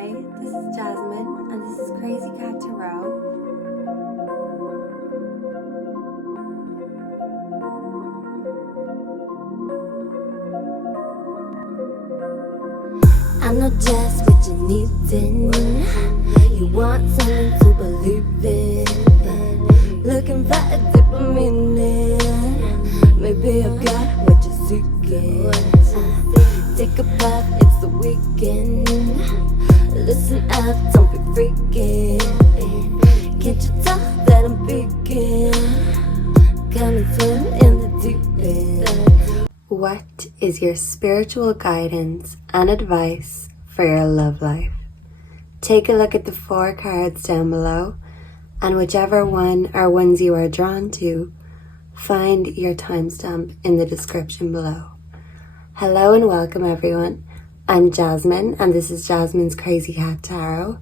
Hi, this is Jasmine, and this is Crazy Cat Tarot. I know just what you need in. You want something to believe in. Looking for a deeper meaning. Maybe I've got what you're seeking. Take a bath, it's the weekend. Listen up, don't be freaking. Can't you tell that I'm peeking? Come and swim in the deep end. What is your spiritual guidance and advice for your love life? Take a look at the 4 cards down below, and whichever one or ones you are drawn to, find your timestamp in the description below. Hello and welcome everyone. I'm Jasmine, and this is Jasmine's Crazy Cat Tarot,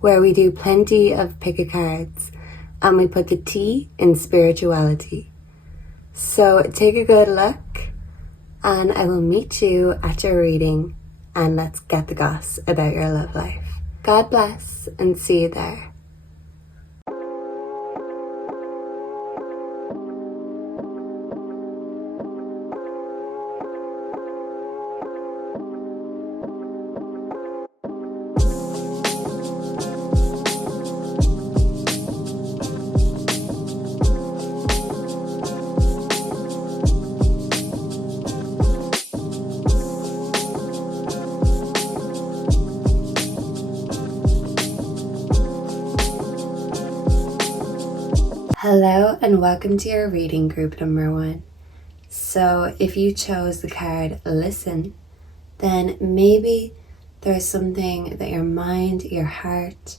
where we do plenty of Pickacards and we put the T in spirituality. So take a good look, and I will meet you at your reading, and let's get the goss about your love life. God bless, and see you there. Hello and welcome to your reading group number 1. So if you chose the card Listen, then maybe there's something that your mind, your heart,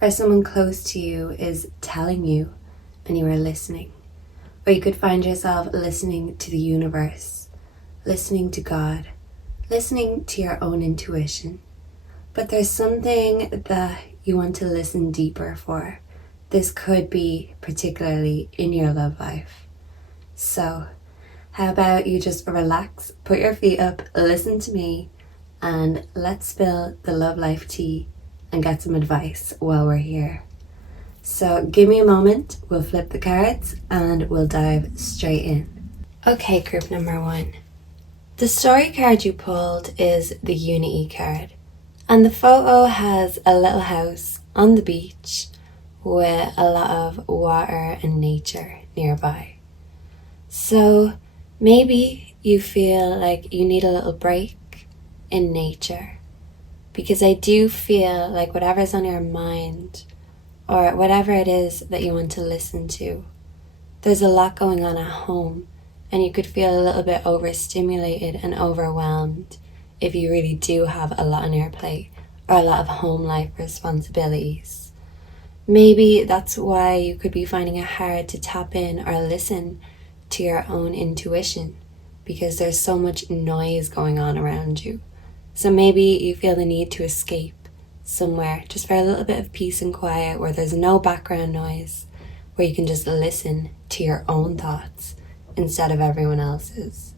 or someone close to you is telling you and you are listening. Or you could find yourself listening to the universe, listening to God, listening to your own intuition. But there's something that you want to listen deeper for. This could be particularly in your love life. So, how about you just relax, put your feet up, listen to me, and let's spill the love life tea and get some advice while we're here. So, give me a moment, we'll flip the cards and we'll dive straight in. Okay, group number 1. The story card you pulled is the Unity card, and the photo has a little house on the beach with a lot of water and nature nearby. So maybe you feel like you need a little break in nature, because I do feel like whatever's on your mind or whatever it is that you want to listen to, there's a lot going on at home, and you could feel a little bit overstimulated and overwhelmed if you really do have a lot on your plate or a lot of home life responsibilities. Maybe that's why you could be finding it hard to tap in or listen to your own intuition, because there's so much noise going on around you. So maybe you feel the need to escape somewhere just for a little bit of peace and quiet, where there's no background noise, where you can just listen to your own thoughts instead of everyone else's.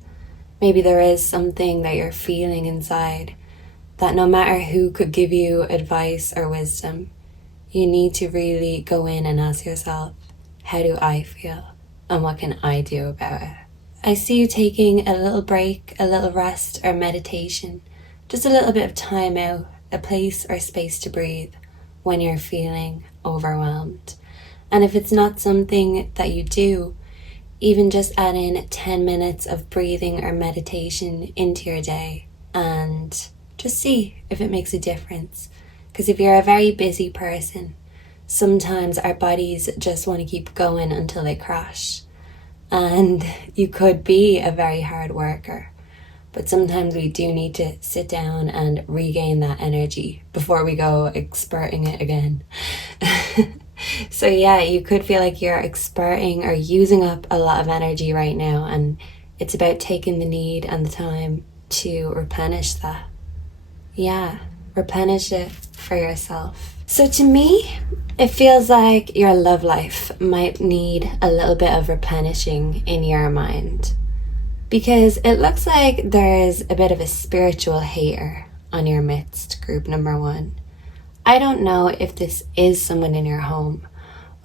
Maybe there is something that you're feeling inside that no matter who could give you advice or wisdom, you need to really go in and ask yourself, how do I feel? And what can I do about it? I see you taking a little break, a little rest or meditation, just a little bit of time out, a place or space to breathe when you're feeling overwhelmed. And if it's not something that you do, even just add in 10 minutes of breathing or meditation into your day and just see if it makes a difference. Because if you're a very busy person, sometimes our bodies just want to keep going until they crash. And you could be a very hard worker, but sometimes we do need to sit down and regain that energy before we go experting it again. So yeah, you could feel like you're experting or using up a lot of energy right now, and it's about taking the need and the time to replenish that. Yeah, replenish it for yourself. So to me, it feels like your love life might need a little bit of replenishing in your mind, because it looks like there's a bit of a spiritual hater on your midst, group number 1. I don't know if this is someone in your home,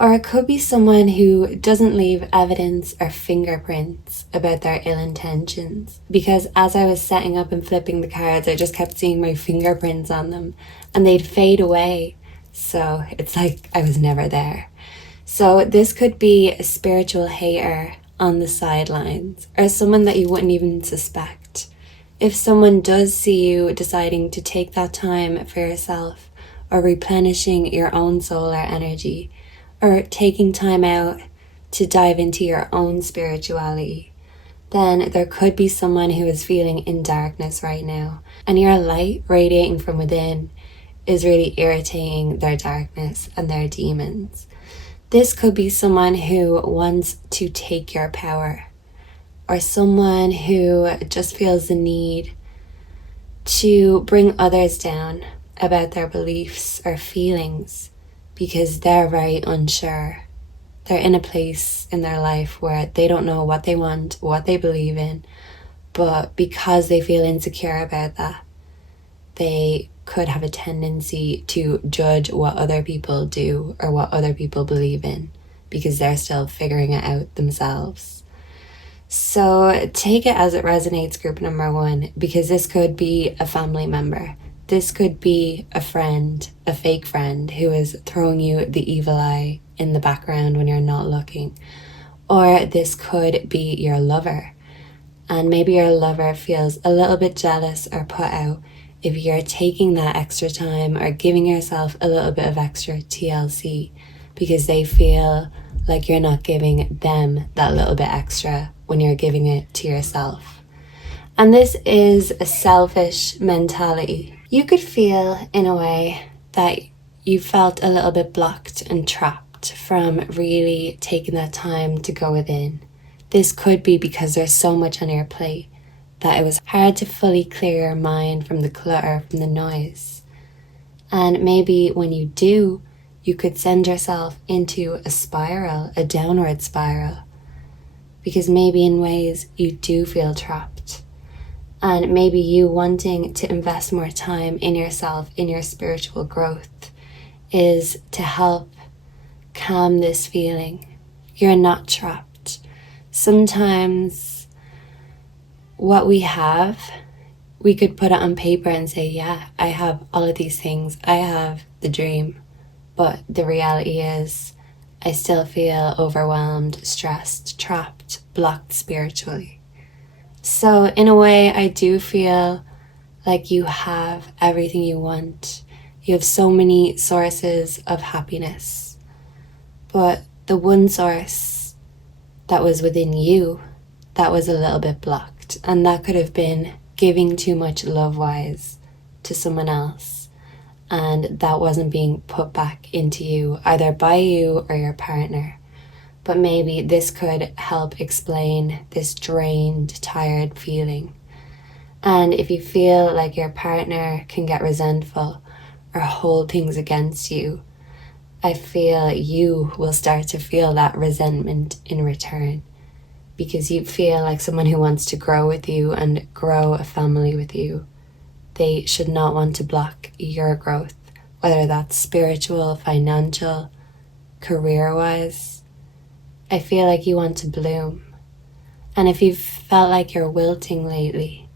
or it could be someone who doesn't leave evidence or fingerprints about their ill intentions. Because as I was setting up and flipping the cards, I just kept seeing my fingerprints on them and they'd fade away. So it's like I was never there. So this could be a spiritual hater on the sidelines, or someone that you wouldn't even suspect. If someone does see you deciding to take that time for yourself, or replenishing your own solar energy, or taking time out to dive into your own spirituality, then there could be someone who is feeling in darkness right now, and your light radiating from within is really irritating their darkness and their demons. This could be someone who wants to take your power, or someone who just feels the need to bring others down about their beliefs or feelings because they're very unsure. They're in a place in their life where they don't know what they want, what they believe in, but because they feel insecure about that, they could have a tendency to judge what other people do or what other people believe in because they're still figuring it out themselves. So take it as it resonates, group number 1, because this could be a family member. This could be a friend, a fake friend who is throwing you the evil eye in the background when you're not looking. Or this could be your lover. And maybe your lover feels a little bit jealous or put out if you're taking that extra time or giving yourself a little bit of extra TLC because they feel like you're not giving them that little bit extra when you're giving it to yourself. And this is a selfish mentality. You could feel in a way that you felt a little bit blocked and trapped from really taking that time to go within. This could be because there's so much on your plate that it was hard to fully clear your mind from the clutter, from the noise. And maybe when you do, you could send yourself into a spiral, a downward spiral, because maybe in ways you do feel trapped. And maybe you wanting to invest more time in yourself, in your spiritual growth, is to help calm this feeling. You're not trapped. Sometimes what we have, we could put it on paper and say, yeah, I have all of these things. I have the dream. But the reality is, I still feel overwhelmed, stressed, trapped, blocked spiritually. So in a way, I do feel like you have everything you want. You have so many sources of happiness. But the one source that was within you, that was a little bit blocked. And that could have been giving too much love-wise to someone else. And that wasn't being put back into you, either by you or your partner. But maybe this could help explain this drained, tired feeling. And if you feel like your partner can get resentful or hold things against you, I feel you will start to feel that resentment in return, because you feel like someone who wants to grow with you and grow a family with you, they should not want to block your growth, whether that's spiritual, financial, career-wise. I feel like you want to bloom. And if you've felt like you're wilting lately,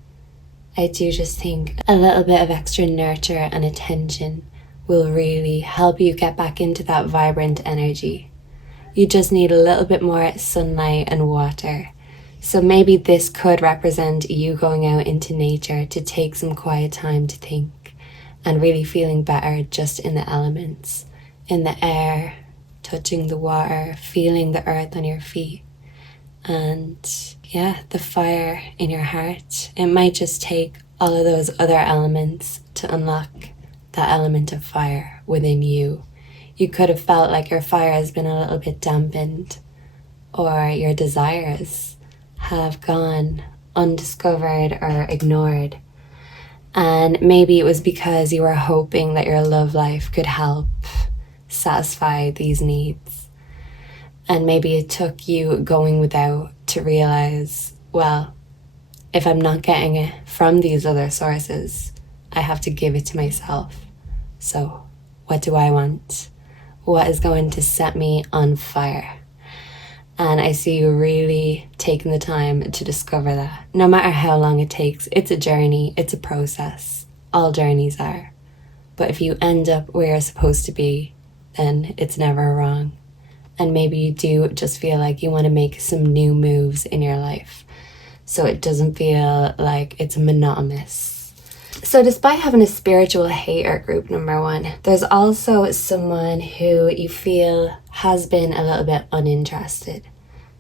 I do just think a little bit of extra nurture and attention will really help you get back into that vibrant energy. You just need a little bit more sunlight and water. So maybe this could represent you going out into nature to take some quiet time to think and really feeling better just in the elements, in the air, touching the water, feeling the earth on your feet, and the fire in your heart. It might just take all of those other elements to unlock that element of fire within you. You could have felt like your fire has been a little bit dampened, or your desires have gone undiscovered or ignored. And maybe it was because you were hoping that your love life could help satisfy these needs. And maybe it took you going without to realize, well, if I'm not getting it from these other sources, I have to give it to myself. So what do I want? What is going to set me on fire? And I see you really taking the time to discover that. No matter how long it takes, it's a journey, it's a process. All journeys are. But if you end up where you're supposed to be, then it's never wrong. And maybe you do just feel like you want to make some new moves in your life, so it doesn't feel like it's monotonous. So despite having a spiritual hater, group number one, there's also someone who you feel has been a little bit uninterested.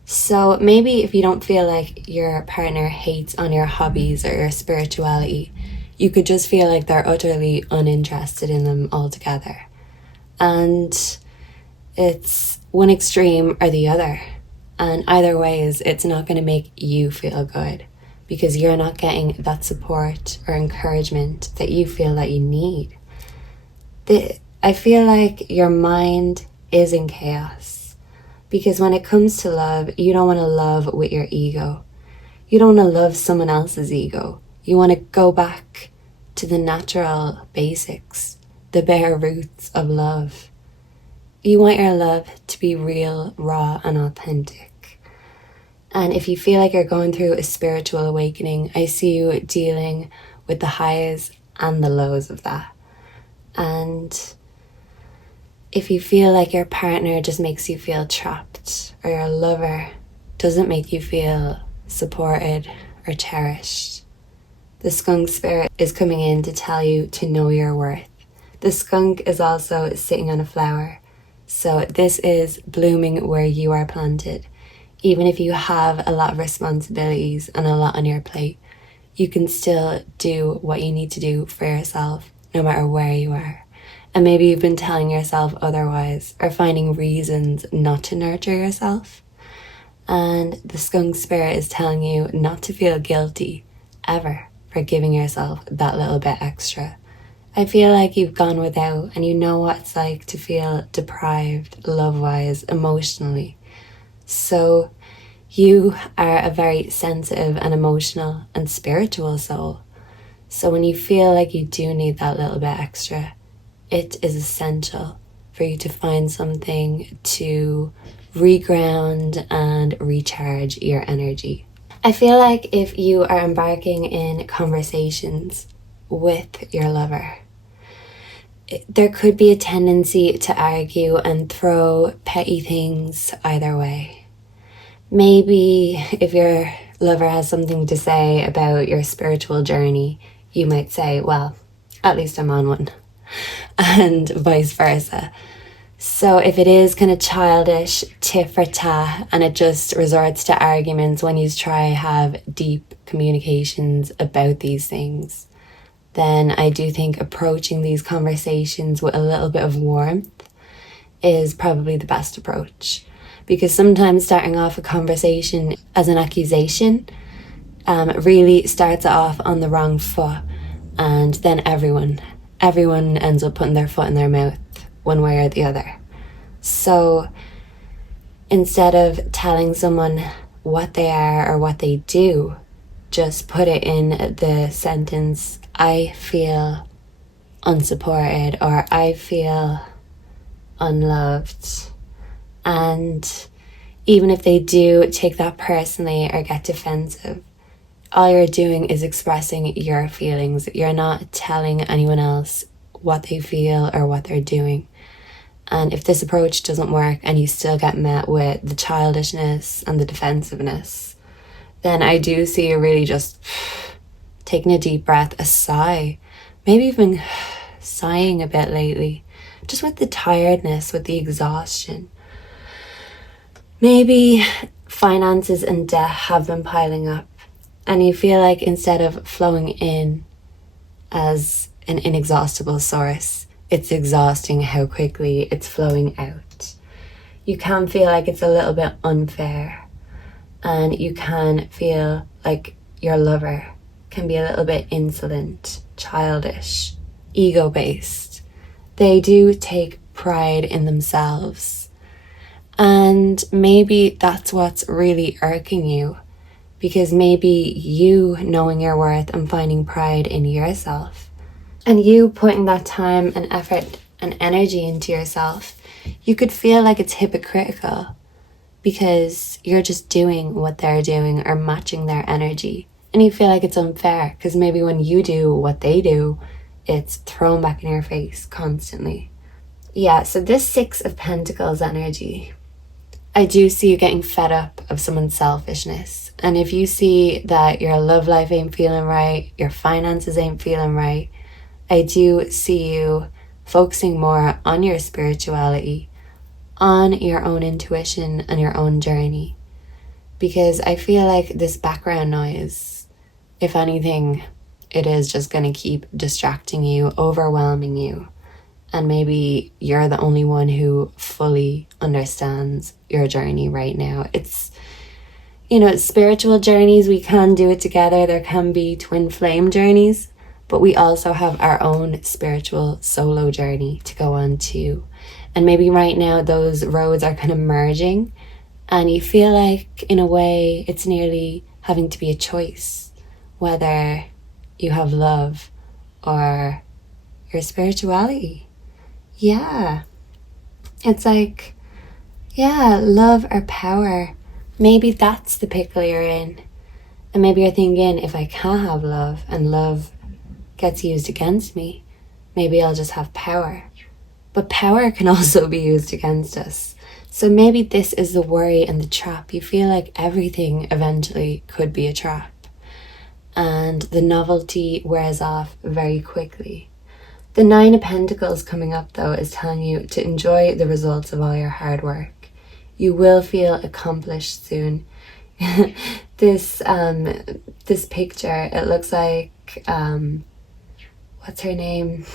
So maybe if you don't feel like your partner hates on your hobbies or your spirituality, you could just feel like they're utterly uninterested in them altogether. And it's one extreme or the other. And either ways, it's not going to make you feel good because you're not getting that support or encouragement that you feel that you need. I feel like your mind is in chaos because when it comes to love, you don't want to love with your ego. You don't want to love someone else's ego. You want to go back to the natural basics, the bare roots of love. You want your love to be real, raw, and authentic. And if you feel like you're going through a spiritual awakening, I see you dealing with the highs and the lows of that. And if you feel like your partner just makes you feel trapped, or your lover doesn't make you feel supported or cherished, the skunk spirit is coming in to tell you to know your worth. The skunk is also sitting on a flower. So this is blooming where you are planted. Even if you have a lot of responsibilities and a lot on your plate, you can still do what you need to do for yourself, no matter where you are. And maybe you've been telling yourself otherwise or finding reasons not to nurture yourself. And the skunk spirit is telling you not to feel guilty ever for giving yourself that little bit extra. I feel like you've gone without and you know what it's like to feel deprived love-wise, emotionally. So you are a very sensitive and emotional and spiritual soul. So when you feel like you do need that little bit extra, it is essential for you to find something to reground and recharge your energy. I feel like if you are embarking in conversations with your lover, there could be a tendency to argue and throw petty things either way. Maybe if your lover has something to say about your spiritual journey, you might say, well, at least I'm on one, and vice versa. So if it is kind of childish, tit for tat, and it just resorts to arguments when you try have deep communications about these things, then I do think approaching these conversations with a little bit of warmth is probably the best approach. Because sometimes starting off a conversation as an accusation really starts it off on the wrong foot, and then everyone ends up putting their foot in their mouth one way or the other. So instead of telling someone what they are or what they do, just put it in the sentence, I feel unsupported or I feel unloved. And even if they do take that personally or get defensive, all you're doing is expressing your feelings. You're not telling anyone else what they feel or what they're doing. And if this approach doesn't work and you still get met with the childishness and the defensiveness, then I do see you really just taking a deep breath, a sigh, maybe even sighing a bit lately, just with the tiredness, with the exhaustion. Maybe finances and debt have been piling up and you feel like instead of flowing in as an inexhaustible source, it's exhausting how quickly it's flowing out. You can feel like it's a little bit unfair, and you can feel like your lover can be a little bit insolent, childish, ego-based. They do take pride in themselves. And maybe that's what's really irking you, because maybe you knowing your worth and finding pride in yourself, and you putting that time and effort and energy into yourself, you could feel like it's hypocritical because you're just doing what they're doing or matching their energy. And you feel like it's unfair because maybe when you do what they do, it's thrown back in your face constantly. Yeah, so this Six of Pentacles energy, I do see you getting fed up of someone's selfishness. And if you see that your love life ain't feeling right, your finances ain't feeling right, I do see you focusing more on your spirituality, on your own intuition and your own journey. Because I feel like this background noise, if anything, it is just going to keep distracting you, overwhelming you. And maybe you're the only one who fully understands your journey right now. It's, spiritual journeys, we can do it together. There can be twin flame journeys, but we also have our own spiritual solo journey to go on too. And maybe right now those roads are kind of merging and you feel like, in a way, it's nearly having to be a choice, whether you have love or your spirituality. Yeah. It's like, love or power. Maybe that's the pickle you're in. And maybe you're thinking, if I can't have love and love gets used against me, maybe I'll just have power. But power can also be used against us. So maybe this is the worry and the trap. You feel like everything eventually could be a trap. And the novelty wears off very quickly. The Nine of Pentacles coming up though is telling you to enjoy the results of all your hard work. You will feel accomplished soon. This picture, it looks like, what's her name?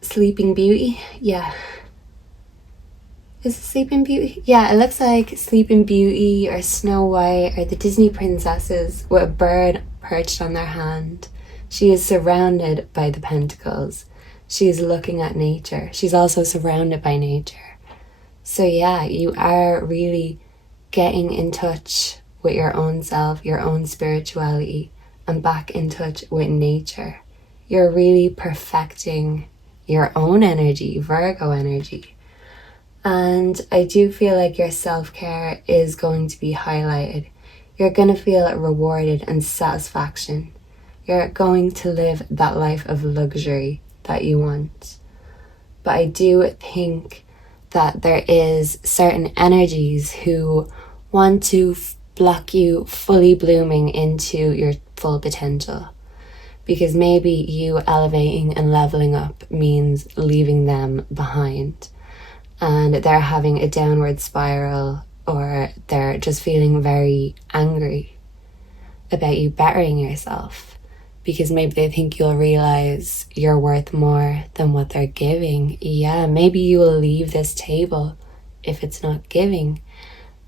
Sleeping Beauty? Yeah. Is it Sleeping Beauty? Yeah, it looks like Sleeping Beauty or Snow White or the Disney princesses with a bird perched on their hand. She is surrounded by the pentacles. She is looking at nature. She's also surrounded by nature. So yeah, you are really getting in touch with your own self, your own spirituality, and back in touch with nature. You're really perfecting your own energy, Virgo energy. And I do feel like your self-care is going to be highlighted. You're going to feel rewarded and satisfaction. You're going to live that life of luxury that you want. But I do think that there is certain energies who want to block you fully blooming into your full potential. Because maybe you elevating and leveling up means leaving them behind. And they're having a downward spiral, or they're just feeling very angry about you bettering yourself. Because maybe they think you'll realize you're worth more than what they're giving. Yeah, maybe you will leave this table if it's not giving.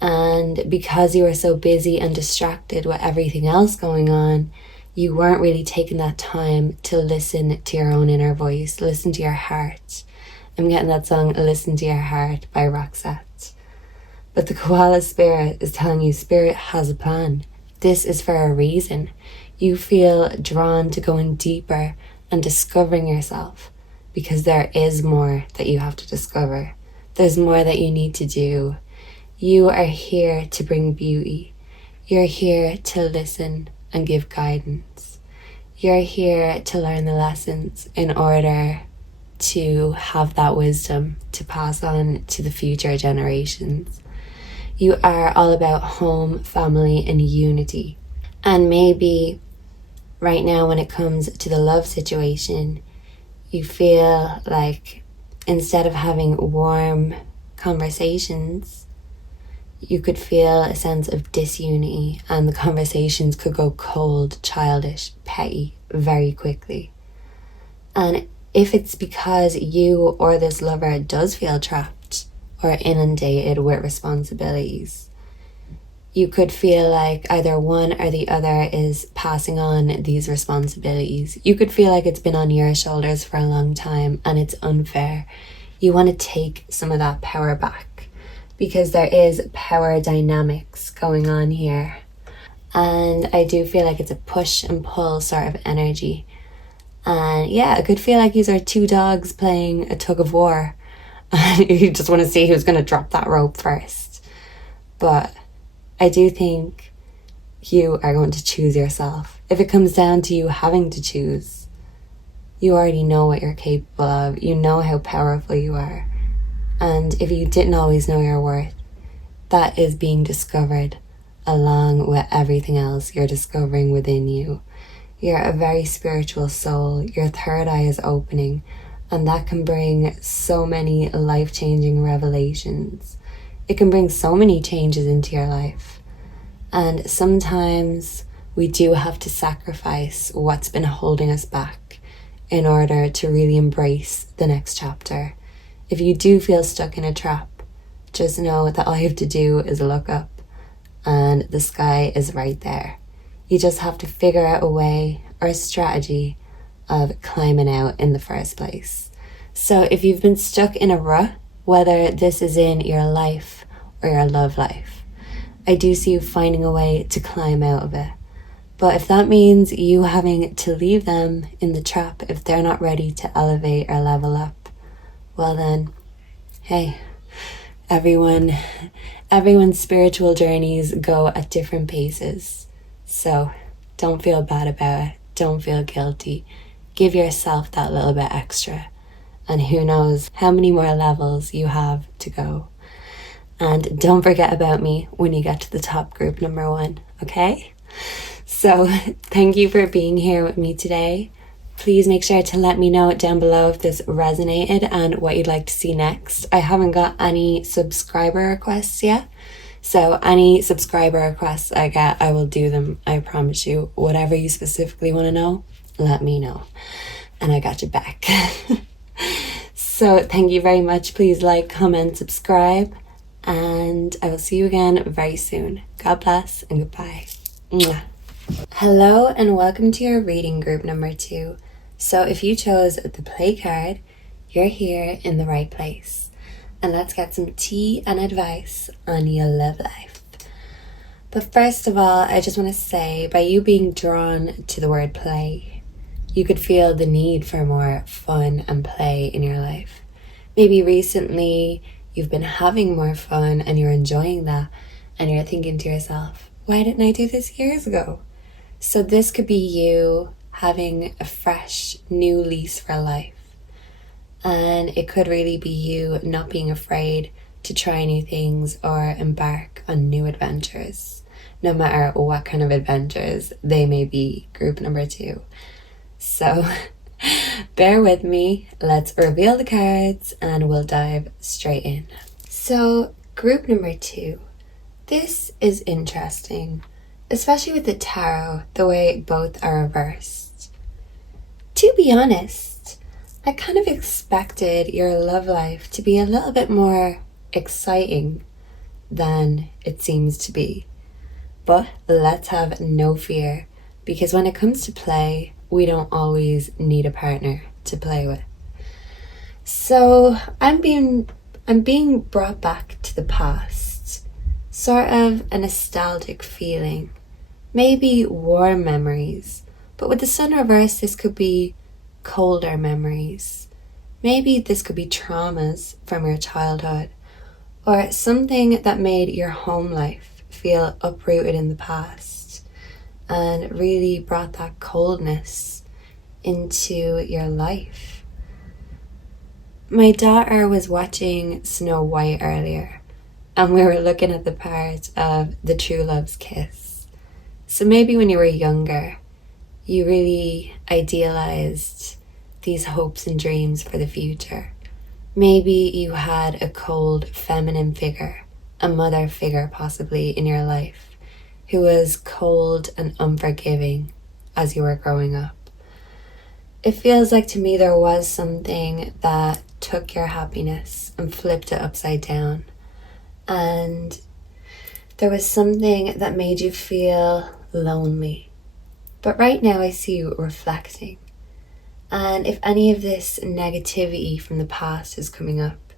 And because you were so busy and distracted with everything else going on, you weren't really taking that time to listen to your own inner voice, listen to your heart. I'm getting that song, Listen to Your Heart by Roxette. But the koala spirit is telling you spirit has a plan. This is for a reason. You feel drawn to going deeper and discovering yourself because there is more that you have to discover. There's more that you need to do. You are here to bring beauty. You're here to listen and give guidance. You're here to learn the lessons in order to have that wisdom to pass on to the future generations. You are all about home, family, and unity. And maybe right now when it comes to the love situation, you feel like instead of having warm conversations, you could feel a sense of disunity and the conversations could go cold, childish, petty very quickly. And if it's because you or this lover does feel trapped or inundated with responsibilities, you could feel like either one or the other is passing on these responsibilities. You could feel like it's been on your shoulders for a long time and it's unfair. You want to take some of that power back because there is power dynamics going on here. And I do feel like it's a push and pull sort of energy. And yeah, it could feel like these are two dogs playing a tug of war. And you just want to see who's going to drop that rope first. But I do think you are going to choose yourself. If it comes down to you having to choose, you already know what you're capable of. You know how powerful you are. And if you didn't always know your worth, that is being discovered along with everything else you're discovering within you. You're a very spiritual soul. Your third eye is opening, and that can bring so many life-changing revelations. It can bring so many changes into your life. And sometimes we do have to sacrifice what's been holding us back in order to really embrace the next chapter. If you do feel stuck in a trap, just know that all you have to do is look up and the sky is right there. You just have to figure out a way or a strategy of climbing out in the first place. So if you've been stuck in a rut, whether this is in your life or your love life, I do see you finding a way to climb out of it. But if that means you having to leave them in the trap if they're not ready to elevate or level up, well then, hey, everyone's spiritual journeys go at different paces. So don't feel bad about it. Don't feel guilty. Give yourself that little bit extra. And who knows how many more levels you have to go. And don't forget about me when you get to the top group number 1, okay? So thank you for being here with me today. Please make sure to let me know down below if this resonated and what you'd like to see next. I haven't got any subscriber requests yet. So any subscriber requests I get, I will do them. I promise you. Whatever you specifically want to know, let me know. And I got your back. So thank you very much. Please like, comment, subscribe. And I will see you again very soon. God bless and goodbye. Mwah. Hello and welcome to your reading group number 2. So if you chose the play card, you're here in the right place. And let's get some tea and advice on your love life. But first of all, I just want to say, by you being drawn to the word play, you could feel the need for more fun and play in your life. Maybe recently you've been having more fun and you're enjoying that, and you're thinking to yourself, why didn't I do this years ago? So this could be you having a fresh new lease for life. And it could really be you not being afraid to try new things or embark on new adventures, no matter what kind of adventures they may be, group number 2. So bear with me, let's reveal the cards and we'll dive straight in. So group number 2, this is interesting, especially with the tarot, the way both are reversed. To be honest, I kind of expected your love life to be a little bit more exciting than it seems to be. But let's have no fear, because when it comes to play, we don't always need a partner to play with. So I'm being brought back to the past, sort of a nostalgic feeling, maybe warm memories, but with the sun reversed, this could be colder memories. Maybe this could be traumas from your childhood, or something that made your home life feel uprooted in the past and really brought that coldness into your life. My daughter was watching Snow White earlier, and we were looking at the part of the true love's kiss. So maybe when you were younger, you really idealized these hopes and dreams for the future. Maybe you had a cold feminine figure, a mother figure possibly in your life, who was cold and unforgiving as you were growing up. It feels like to me there was something that took your happiness and flipped it upside down. And there was something that made you feel lonely. But right now I see you reflecting. And if any of this negativity from the past is coming up,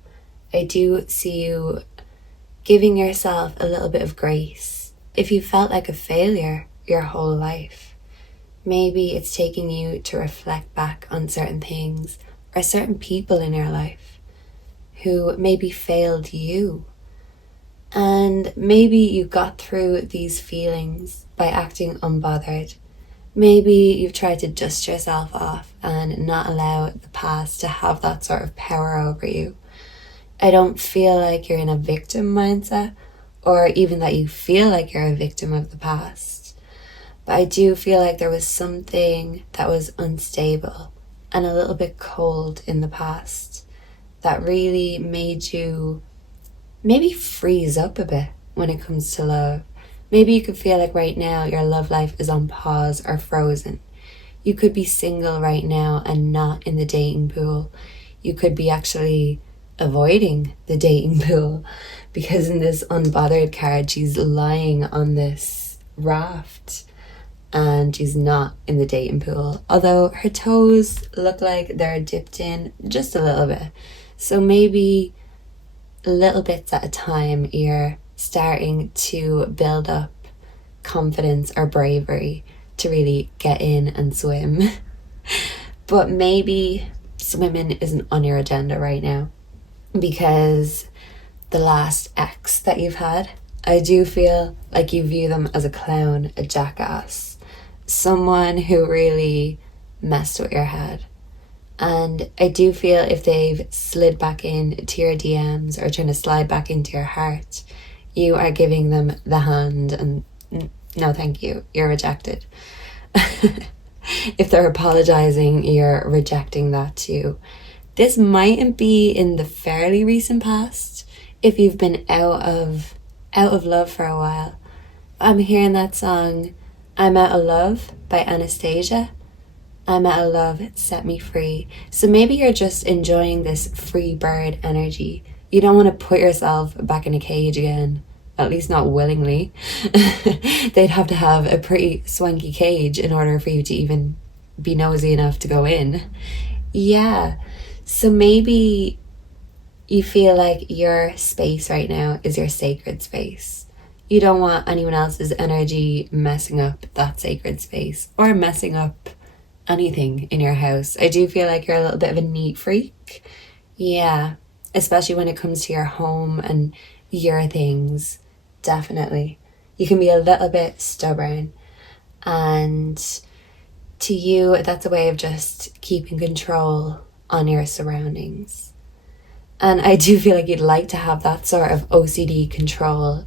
I do see you giving yourself a little bit of grace. If you felt like a failure your whole life, Maybe it's taking you to reflect back on certain things or certain people in your life who maybe failed you. And maybe you got through these feelings by acting unbothered. Maybe you've tried to dust yourself off and not allow the past to have that sort of power over you. I don't feel like you're in a victim mindset, or even that you feel like you're a victim of the past. But I do feel like there was something that was unstable and a little bit cold in the past that really made you maybe freeze up a bit when it comes to love. Maybe you could feel like right now your love life is on pause or frozen. You could be single right now and not in the dating pool. You could be actually avoiding the dating pool, because in this unbothered card, she's lying on this raft and she's not in the dating pool. Although her toes look like they're dipped in just a little bit. So maybe little bits at a time, you're starting to build up confidence or bravery to really get in and swim. But maybe swimming isn't on your agenda right now because the last ex that you've had, I do feel like you view them as a clown, a jackass, someone who really messed with your head. And I do feel if they've slid back into your DMs or trying to slide back into your heart, you are giving them the hand and no thank you, you're rejected. If they're apologizing, you're rejecting that too. This mightn't be in the fairly recent past if you've been out of love for a while. I'm hearing that song, I'm Out of Love by Anastasia. I'm out of love, set me free. So maybe you're just enjoying this free bird energy. You don't want to put yourself back in a cage again, at least not willingly. They'd have to have a pretty swanky cage in order for you to even be nosy enough to go in. Yeah, so maybe you feel like your space right now is your sacred space. You don't want anyone else's energy messing up that sacred space or messing up anything in your house. I do feel like you're a little bit of a neat freak. Yeah, especially when it comes to your home and your things. Definitely. You can be a little bit stubborn, and to you, that's a way of just keeping control on your surroundings. And I do feel like you'd like to have that sort of OCD control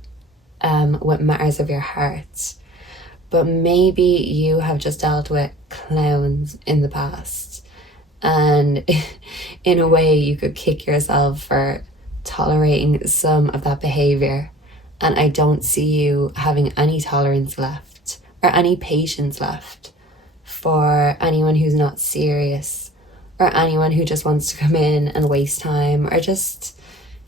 with matters of your heart. But maybe you have just dealt with clowns in the past. And in a way, you could kick yourself for tolerating some of that behavior. And I don't see you having any tolerance left or any patience left for anyone who's not serious or anyone who just wants to come in and waste time or just,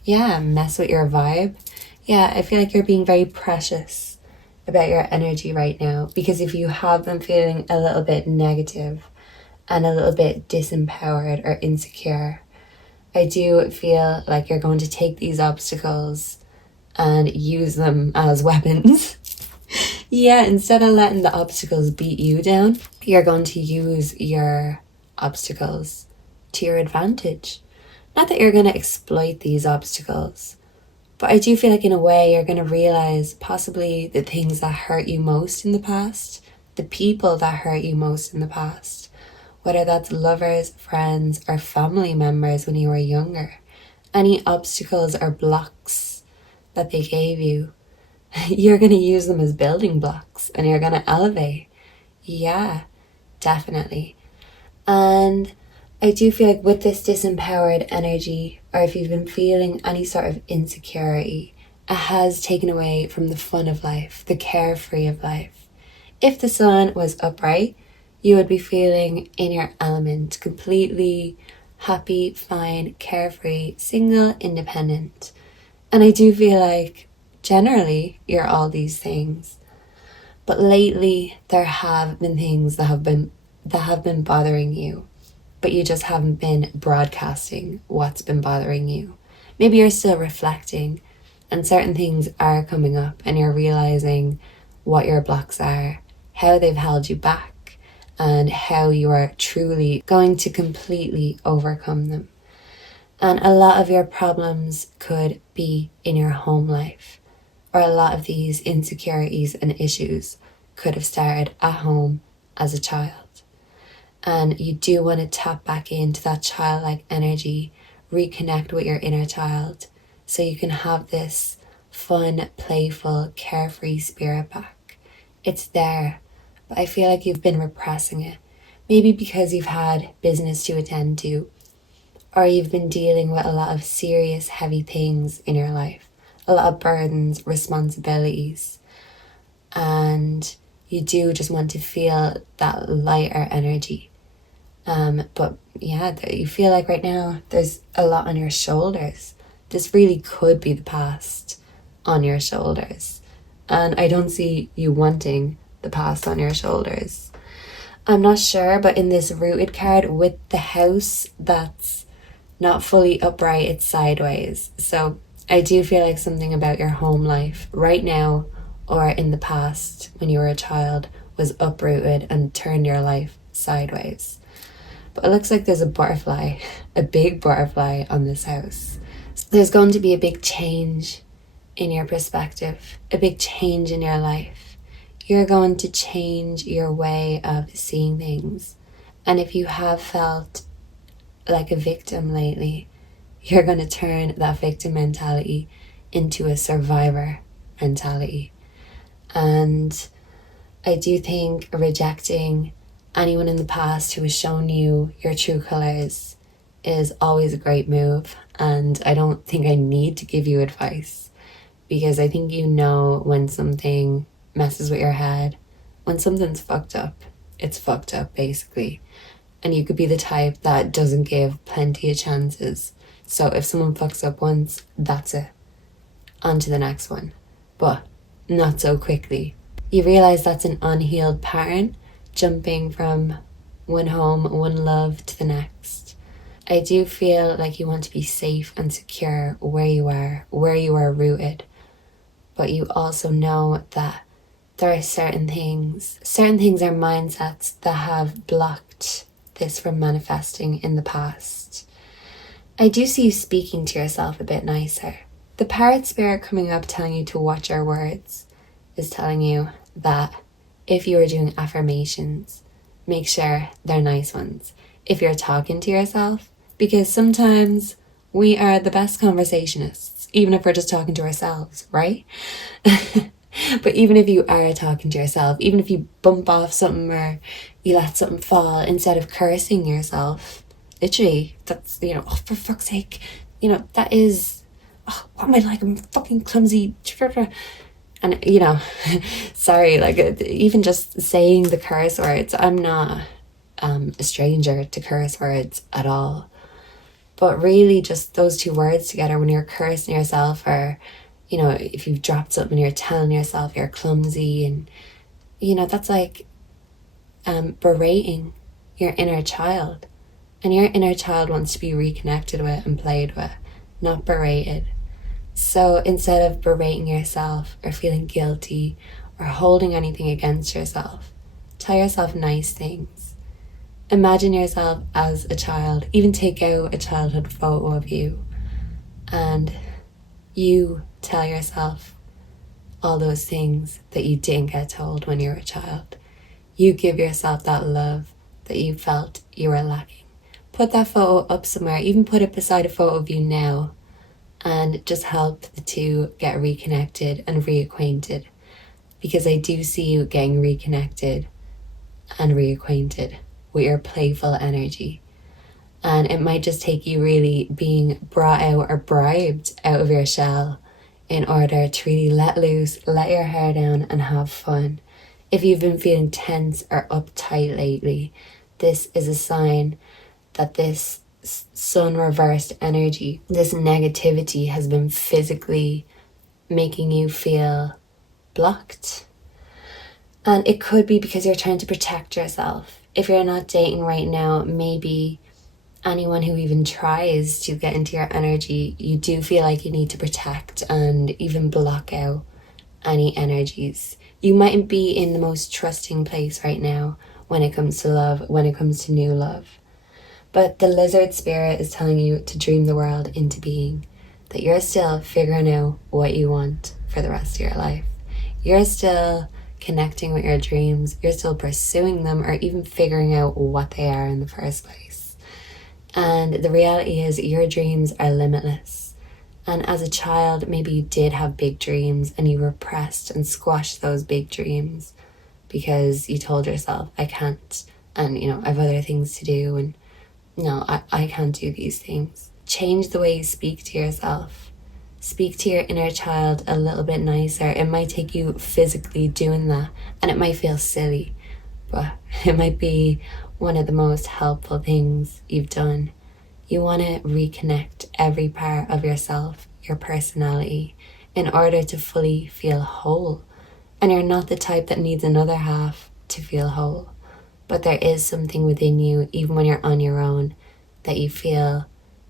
mess with your vibe. Yeah, I feel like you're being very precious about your energy right now, because if you have been feeling a little bit negative and a little bit disempowered or insecure, I do feel like you're going to take these obstacles and use them as weapons. Instead of letting the obstacles beat you down, you're going to use your obstacles to your advantage. Not that you're going to exploit these obstacles, but I do feel like in a way you're going to realize possibly the things that hurt you most in the past, the people that hurt you most in the past, whether that's lovers, friends, or family members when you were younger. Any obstacles or blocks that they gave you, you're going to use them as building blocks and you're going to elevate. Yeah, definitely. And I do feel like with this disempowered energy, or if you've been feeling any sort of insecurity, it has taken away from the fun of life, the carefree of life. If the sun was upright, you would be feeling in your element, completely happy, fine, carefree, single, independent. And I do feel like generally you're all these things. But lately there have been things that have been bothering you, but you just haven't been broadcasting what's been bothering you. Maybe you're still reflecting and certain things are coming up and you're realizing what your blocks are, how they've held you back, and how you are truly going to completely overcome them. And a lot of your problems could be in your home life, or a lot of these insecurities and issues could have started at home as a child. And you do want to tap back into that childlike energy, reconnect with your inner child, so you can have this fun, playful, carefree spirit back. It's there, but I feel like you've been repressing it. Maybe because you've had business to attend to, or you've been dealing with a lot of serious, heavy things in your life, a lot of burdens, responsibilities, and you do just want to feel that lighter energy. But yeah, you feel like right now there's a lot on your shoulders. This really could be the past on your shoulders. And I don't see you wanting the past on your shoulders. I'm not sure, but in this rooted card with the house that's not fully upright, it's sideways. So I do feel like something about your home life right now or in the past when you were a child was uprooted and turned your life sideways. But it looks like there's a butterfly, a big butterfly on this house. So there's going to be a big change in your perspective, a big change in your life. You're going to change your way of seeing things. And if you have felt like a victim lately, you're going to turn that victim mentality into a survivor mentality. And I do think rejecting anyone in the past who has shown you your true colors is always a great move. And I don't think I need to give you advice, because I think you know when something messes with your head, when something's fucked up, it's fucked up basically. And you could be the type that doesn't give plenty of chances. So if someone fucks up once, that's it. On to the next one. But not so quickly. You realize that's an unhealed pattern, jumping from one home, one love to the next. I do feel like you want to be safe and secure where you are rooted. But you also know that there are certain things are mindsets that have blocked this from manifesting in the past. I do see you speaking to yourself a bit nicer. The parrot spirit coming up telling you to watch your words is telling you that if you are doing affirmations, make sure they're nice ones. If you're talking to yourself, because sometimes we are the best conversationists, even if we're just talking to ourselves, right? But even if you are talking to yourself, even if you bump off something or you let something fall, instead of cursing yourself, literally, that's, oh, for fuck's sake, that is, oh, what am I like? I'm fucking clumsy. And, sorry, like, even just saying the curse words, I'm not a stranger to curse words at all. But really just those two words together, when you're cursing yourself, or if you've dropped something, you're telling yourself you're clumsy, and that's like berating your inner child. And your inner child wants to be reconnected with and played with, not berated. So instead of berating yourself or feeling guilty or holding anything against yourself, tell yourself nice things. Imagine yourself as a child. Even take out a childhood photo of you and you tell yourself all those things that you didn't get told when you were a child. You give yourself that love that you felt you were lacking. Put that photo up somewhere, even put it beside a photo of you now, and just help the two get reconnected and reacquainted. Because I do see you getting reconnected and reacquainted with your playful energy. And it might just take you really being brought out or bribed out of your shell in order to really let loose, let your hair down and have fun. If you've been feeling tense or uptight lately, this is a sign that this sun reversed energy, this negativity has been physically making you feel blocked. And it could be because you're trying to protect yourself. If you're not dating right now, maybe anyone who even tries to get into your energy, you do feel like you need to protect and even block out any energies. You mightn't be in the most trusting place right now when it comes to love, when it comes to new love. But the lizard spirit is telling you to dream the world into being, that you're still figuring out what you want for the rest of your life. You're still connecting with your dreams. You're still pursuing them, or even figuring out what they are in the first place. And the reality is your dreams are limitless. And as a child, maybe you did have big dreams and you repressed and squashed those big dreams because you told yourself, I can't, and I have other things to do, and no, I can't do these things. Change the way you speak to yourself. Speak to your inner child a little bit nicer. It might take you physically doing that, and it might feel silly, but it might be one of the most helpful things you've done. You want to reconnect every part of yourself, your personality, in order to fully feel whole. And you're not the type that needs another half to feel whole. But there is something within you, even when you're on your own, that you feel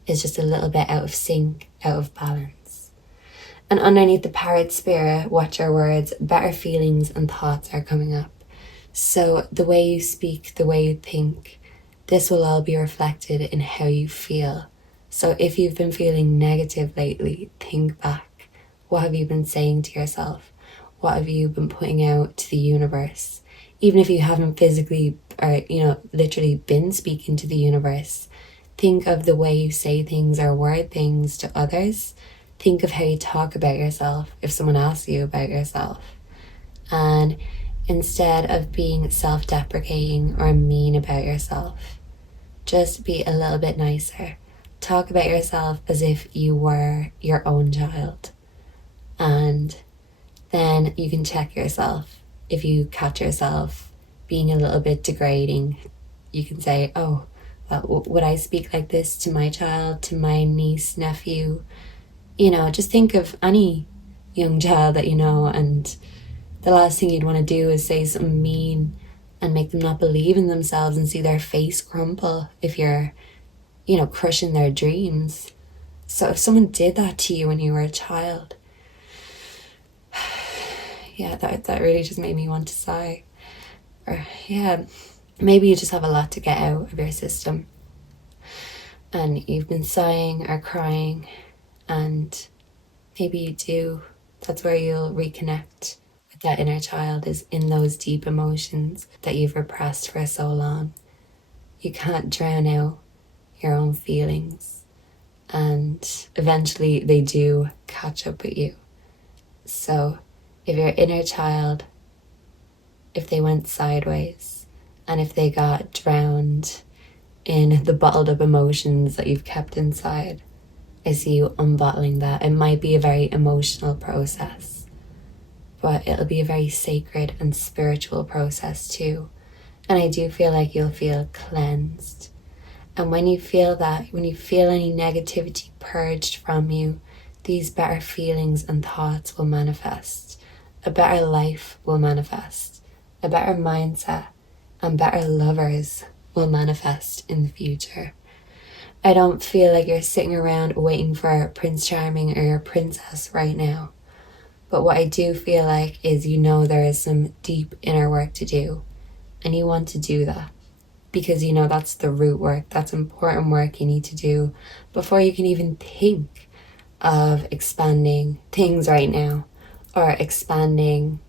is just a little bit out of sync, out of balance. And underneath the parrot spirit, watch your words, better feelings and thoughts are coming up. So the way you speak, the way you think, this will all be reflected in how you feel. So if you've been feeling negative lately, think back. What have you been saying to yourself? What have you been putting out to the universe? Even if you haven't physically or, literally been speaking to the universe, think of the way you say things or word things to others. Think of how you talk about yourself if someone asks you about yourself. And instead of being self-deprecating or mean about yourself, just be a little bit nicer. Talk about yourself as if you were your own child. And then you can check yourself. If you catch yourself being a little bit degrading, you can say, oh, well, would I speak like this to my child, to my niece, nephew? Just think of any young child that you know, and the last thing you'd want to do is say something mean and make them not believe in themselves and see their face crumple if you're, crushing their dreams. So if someone did that to you when you were a child, yeah, that really just made me want to sigh. Or yeah, maybe you just have a lot to get out of your system and you've been sighing or crying, and maybe you do. That's where you'll reconnect with that inner child, is in those deep emotions that you've repressed for so long. You can't drown out your own feelings, and eventually they do catch up with you. So if your inner child, if they went sideways and if they got drowned in the bottled up emotions that you've kept inside, I see you unbottling that. It might be a very emotional process, but it'll be a very sacred and spiritual process too. And I do feel like you'll feel cleansed. And when you feel that, when you feel any negativity purged from you, these better feelings and thoughts will manifest. A better life will manifest. A better mindset and better lovers will manifest in the future. I don't feel like you're sitting around waiting for Prince Charming or your princess right now. But what I do feel like is there is some deep inner work to do. And you want to do that. Because that's the root work. That's important work you need to do before you can even think of expanding things right now, or expanding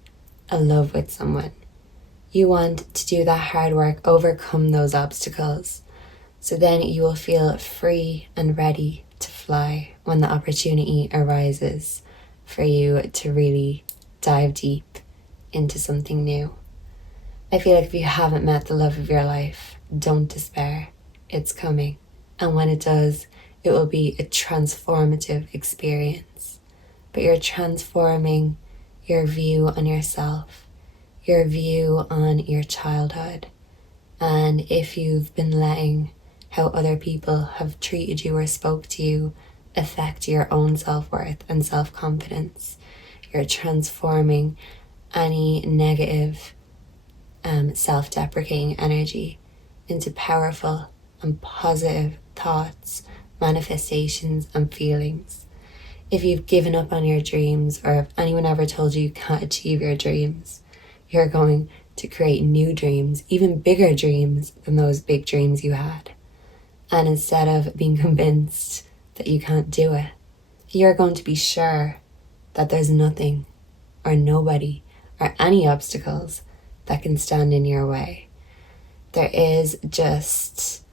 a love with someone. You want to do that hard work, overcome those obstacles, so then you will feel free and ready to fly when the opportunity arises for you to really dive deep into something new. I feel like if you haven't met the love of your life, don't despair. It's coming. And when it does, it will be a transformative experience. But you're transforming your view on yourself, your view on your childhood. And if you've been letting how other people have treated you or spoke to you affect your own self-worth and self-confidence, you're transforming any negative self-deprecating energy into powerful and positive thoughts, manifestations and feelings. If you've given up on your dreams, or if anyone ever told you you can't achieve your dreams, you're going to create new dreams, even bigger dreams than those big dreams you had. And instead of being convinced that you can't do it, you're going to be sure that there's nothing or nobody or any obstacles that can stand in your way. There is just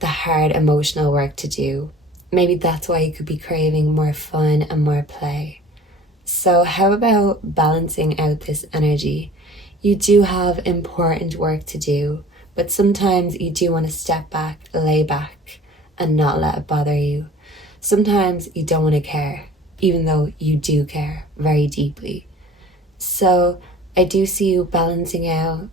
the hard emotional work to do. Maybe that's why you could be craving more fun and more play. So how about balancing out this energy? You do have important work to do, but sometimes you do want to step back, lay back, and not let it bother you. Sometimes you don't want to care, even though you do care very deeply. So I do see you balancing out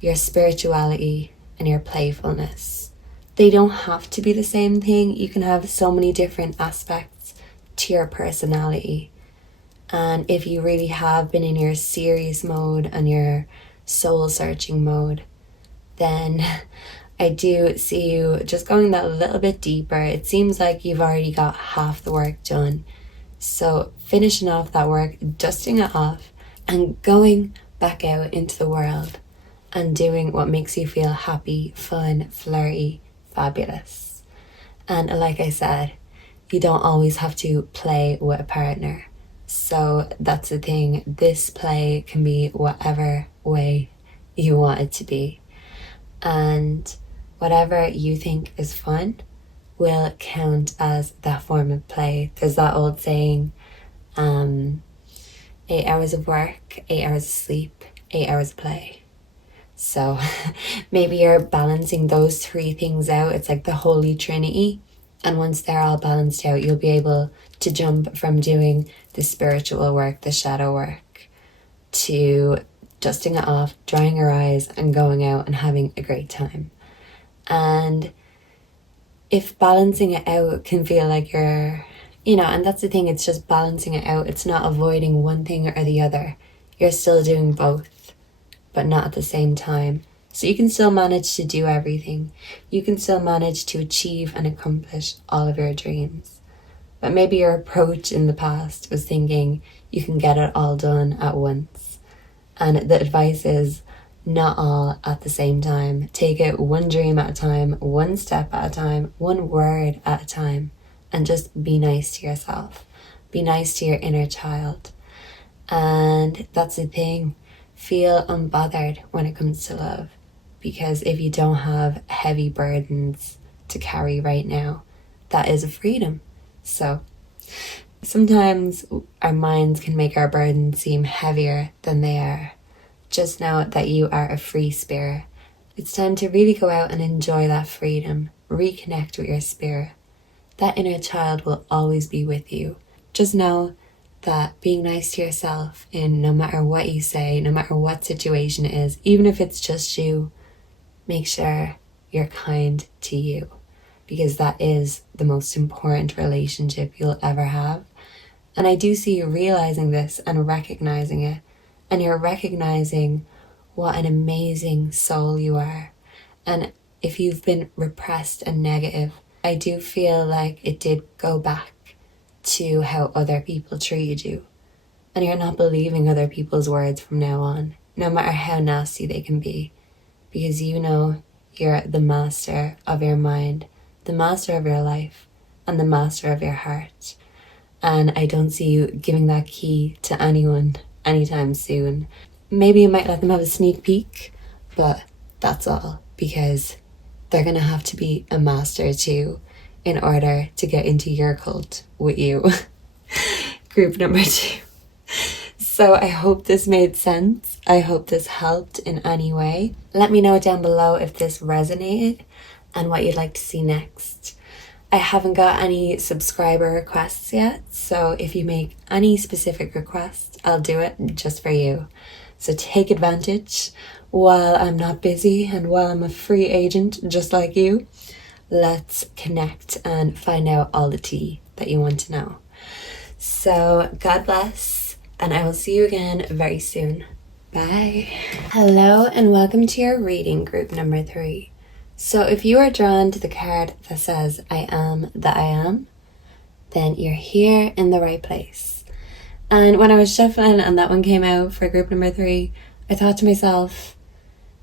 your spirituality and your playfulness. They don't have to be the same thing. You can have so many different aspects to your personality. And if you really have been in your serious mode and your soul searching mode, then I do see you just going that little bit deeper. It seems like you've already got half the work done. So finishing off that work, dusting it off, and going back out into the world and doing what makes you feel happy, fun, flirty, fabulous. And like I said, you don't always have to play with a partner. So that's the thing. This play can be whatever way you want it to be. And whatever you think is fun will count as that form of play. There's that old saying, 8 hours of work, 8 hours of sleep, 8 hours of play. So maybe you're balancing those three things out. It's like the Holy Trinity. And once they're all balanced out, you'll be able to jump from doing the spiritual work, the shadow work, to dusting it off, drying your eyes, and going out and having a great time. And if balancing it out can feel like you're, and that's the thing, it's just balancing it out. It's not avoiding one thing or the other. You're still doing both, but not at the same time. So you can still manage to do everything. You can still manage to achieve and accomplish all of your dreams. But maybe your approach in the past was thinking you can get it all done at once. And the advice is not all at the same time. Take it one dream at a time, one step at a time, one word at a time, and just be nice to yourself. Be nice to your inner child. And that's the thing. Feel unbothered when it comes to love. Because if you don't have heavy burdens to carry right now, that is a freedom. So sometimes our minds can make our burdens seem heavier than they are. Just know that you are a free spirit. It's time to really go out and enjoy that freedom. Reconnect with your spirit. That inner child will always be with you. Just know that being nice to yourself in no matter what you say, no matter what situation it is, even if it's just you, make sure you're kind to you, because that is the most important relationship you'll ever have. And I do see you realizing this and recognizing it, and you're recognizing what an amazing soul you are. And if you've been repressed and negative, I do feel like it did go back to how other people treated you. And you're not believing other people's words from now on, no matter how nasty they can be. Because you know you're the master of your mind, the master of your life, and the master of your heart. And I don't see you giving that key to anyone anytime soon. Maybe you might let them have a sneak peek, but that's all, because they're going to have to be a master too in order to get into your cult with you. Group number 2. So I hope this made sense. I hope this helped in any way. Let me know down below if this resonated and what you'd like to see next. I haven't got any subscriber requests yet, so if you make any specific requests, I'll do it just for you. So take advantage while I'm not busy and while I'm a free agent just like you. Let's connect and find out all the tea that you want to know. So God bless, and I will see you again very soon. Bye. Hello and welcome to your reading group number 3. So if you are drawn to the card that says I am that I am, then you're here in the right place. And when I was shuffling and that one came out for group number 3, I thought to myself,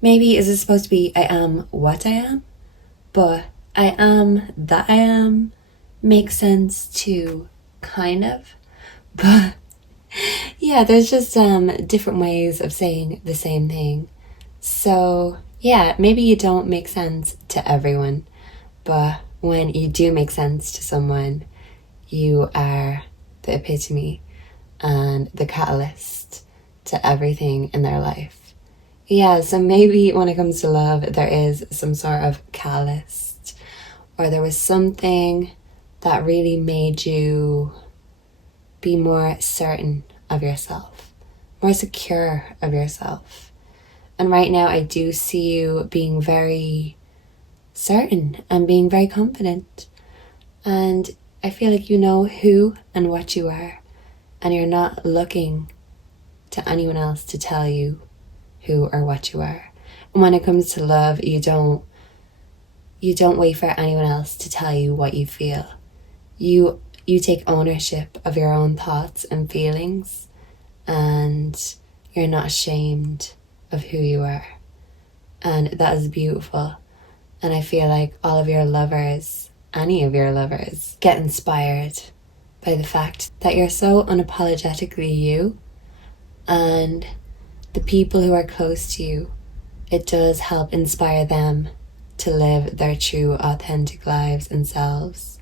maybe is it supposed to be I am what I am? But I am that I am makes sense too, kind of. But yeah, there's just different ways of saying the same thing. So yeah, maybe you don't make sense to everyone, but when you do make sense to someone, you are the epitome and the catalyst to everything in their life. Yeah, so maybe when it comes to love, there is some sort of catalyst, or there was something that really made you be more certain of yourself, more secure of yourself. And right now I do see you being very certain and being very confident. And I feel like you know who and what you are, and you're not looking to anyone else to tell you who or what you are. And when it comes to love, you don't wait for anyone else to tell you what you feel. You take ownership of your own thoughts and feelings, and you're not ashamed of who you are. And that is beautiful. And I feel like all of your lovers, any of your lovers, get inspired by the fact that you're so unapologetically you, and the people who are close to you, it does help inspire them to live their true, authentic lives and selves.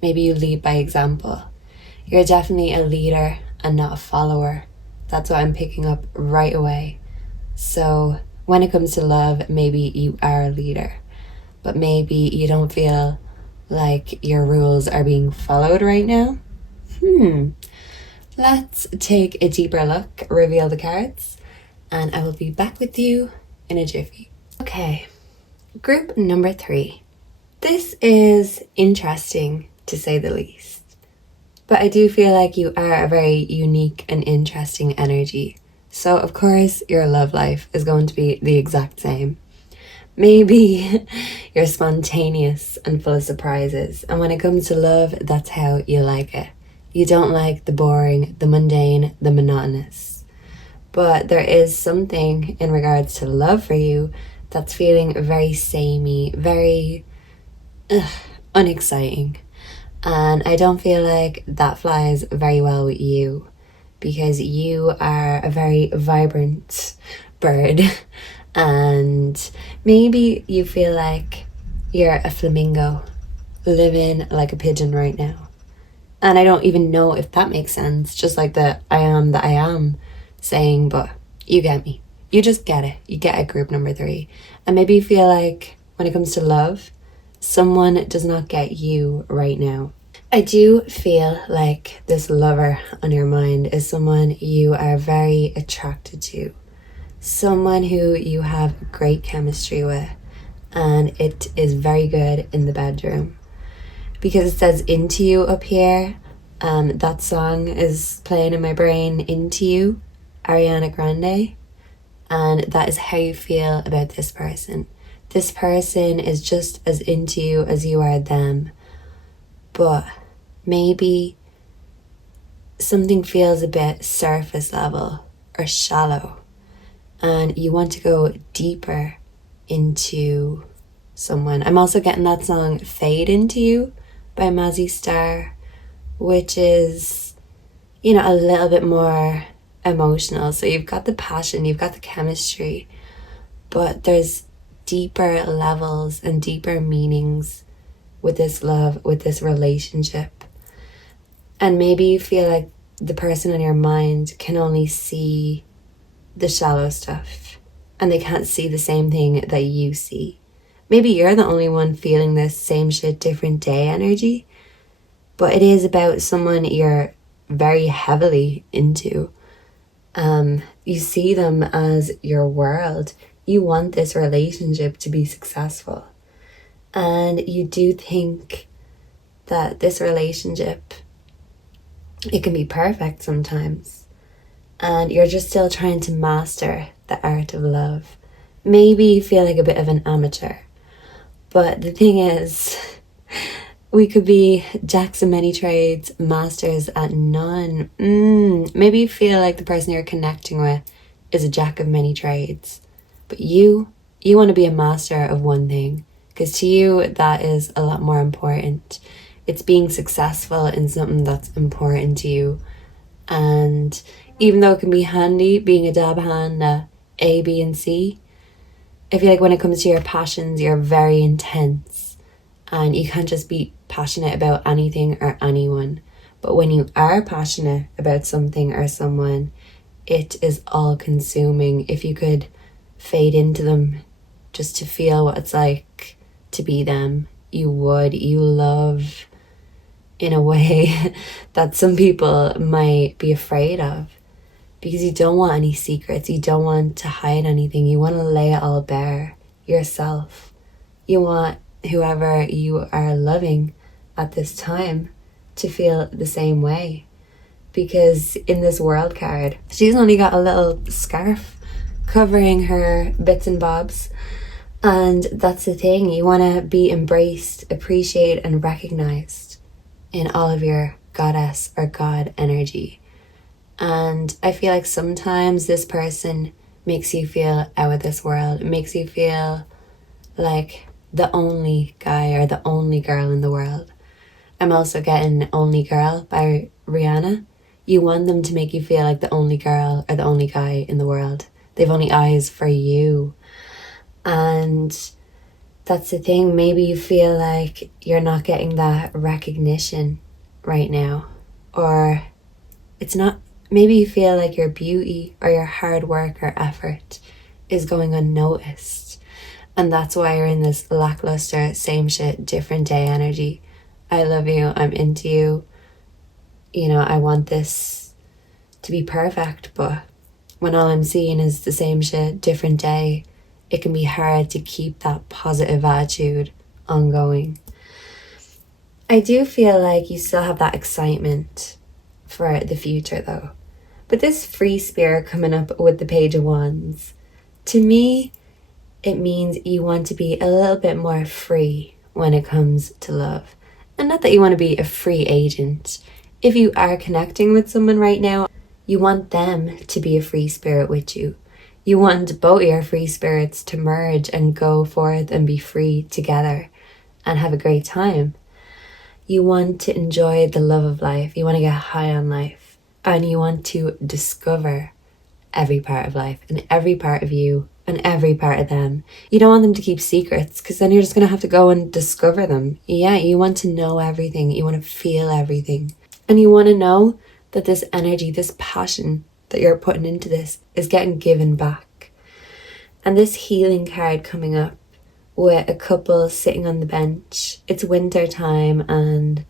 Maybe you lead by example. You're definitely a leader and not a follower. That's what I'm picking up right away. So when it comes to love, maybe you are a leader, but maybe you don't feel like your rules are being followed right now. Let's take a deeper look, reveal the cards, and I will be back with you in a jiffy. Okay, group number 3. This is interesting, to say the least. But I do feel like you are a very unique and interesting energy. So of course your love life is going to be the exact same. Maybe you're spontaneous and full of surprises. And when it comes to love, that's how you like it. You don't like the boring, the mundane, the monotonous. But there is something in regards to love for you that's feeling very samey, very unexciting. And I don't feel like that flies very well with you, because you are a very vibrant bird. And maybe you feel like you're a flamingo living like a pigeon right now. And I don't even know if that makes sense, just like the I am saying, but you get me. You just get it. You get it, group number 3. And maybe you feel like when it comes to love, someone does not get you right now. I do feel like this lover on your mind is someone you are very attracted to. Someone who you have great chemistry with, and it is very good in the bedroom. Because it says Into You up here, that song is playing in my brain, Into You, Ariana Grande, and that is how you feel about this person. This person is just as into you as you are them, but maybe something feels a bit surface level or shallow, and you want to go deeper into someone. I'm also getting that song Fade Into You by Mazzy Star, which is, a little bit more emotional. So you've got the passion, you've got the chemistry, but there's deeper levels and deeper meanings with this love, with this relationship. And maybe you feel like the person in your mind can only see the shallow stuff, and they can't see the same thing that you see. Maybe you're the only one feeling this same shit, different day energy, but it is about someone you're very heavily into. You see them as your world. You want this relationship to be successful. And you do think that this relationship, it can be perfect sometimes. And you're just still trying to master the art of love. Maybe you feel like a bit of an amateur. But the thing is, we could be jacks of many trades, masters at none. Maybe you feel like the person you're connecting with is a jack of many trades. But you want to be a master of one thing, because to you, that is a lot more important. It's being successful in something that's important to you. And even though it can be handy being a dab hand at A, B, and C, I feel like when it comes to your passions, you're very intense. And you can't just be passionate about anything or anyone. But when you are passionate about something or someone, it is all consuming. If you could fade into them just to feel what it's like to be them, you would. You love in a way that some people might be afraid of, because you don't want any secrets. You don't want to hide anything. You want to lay it all bare yourself. You want whoever you are loving at this time to feel the same way. Because in this world card, she's only got a little scarf covering her bits and bobs. And that's the thing. You want to be embraced, appreciated, and recognized in all of your goddess or god energy. And I feel like sometimes this person makes you feel out of this world. It makes you feel like the only guy or the only girl in the world. I'm also getting Only Girl by Rihanna. You want them to make you feel like the only girl or the only guy in the world. They've only eyes for you. And that's the thing. Maybe you feel like you're not getting that recognition right now. Or it's not, maybe you feel like your beauty or your hard work or effort is going unnoticed. And that's why you're in this lackluster, same shit, different day energy. I love you, I'm into you. You know, I want this to be perfect, but when all I'm seeing is the same shit, different day, it can be hard to keep that positive attitude ongoing. I do feel like you still have that excitement for the future though. But this free spirit coming up with the Page of Wands, to me, it means you want to be a little bit more free when it comes to love. And not that you want to be a free agent. If you are connecting with someone right now, you want them to be a free spirit with you. You want both your free spirits to merge and go forth and be free together and have a great time. You want to enjoy the love of life. You want to get high on life. And you want to discover every part of life and every part of you and every part of them. You don't want them to keep secrets, because then you're just going to have to go and discover them. Yeah, you want to know everything. You want to feel everything. And you want to know that this energy, this passion that you're putting into this is getting given back. And this healing card coming up with a couple sitting on the bench. It's winter time and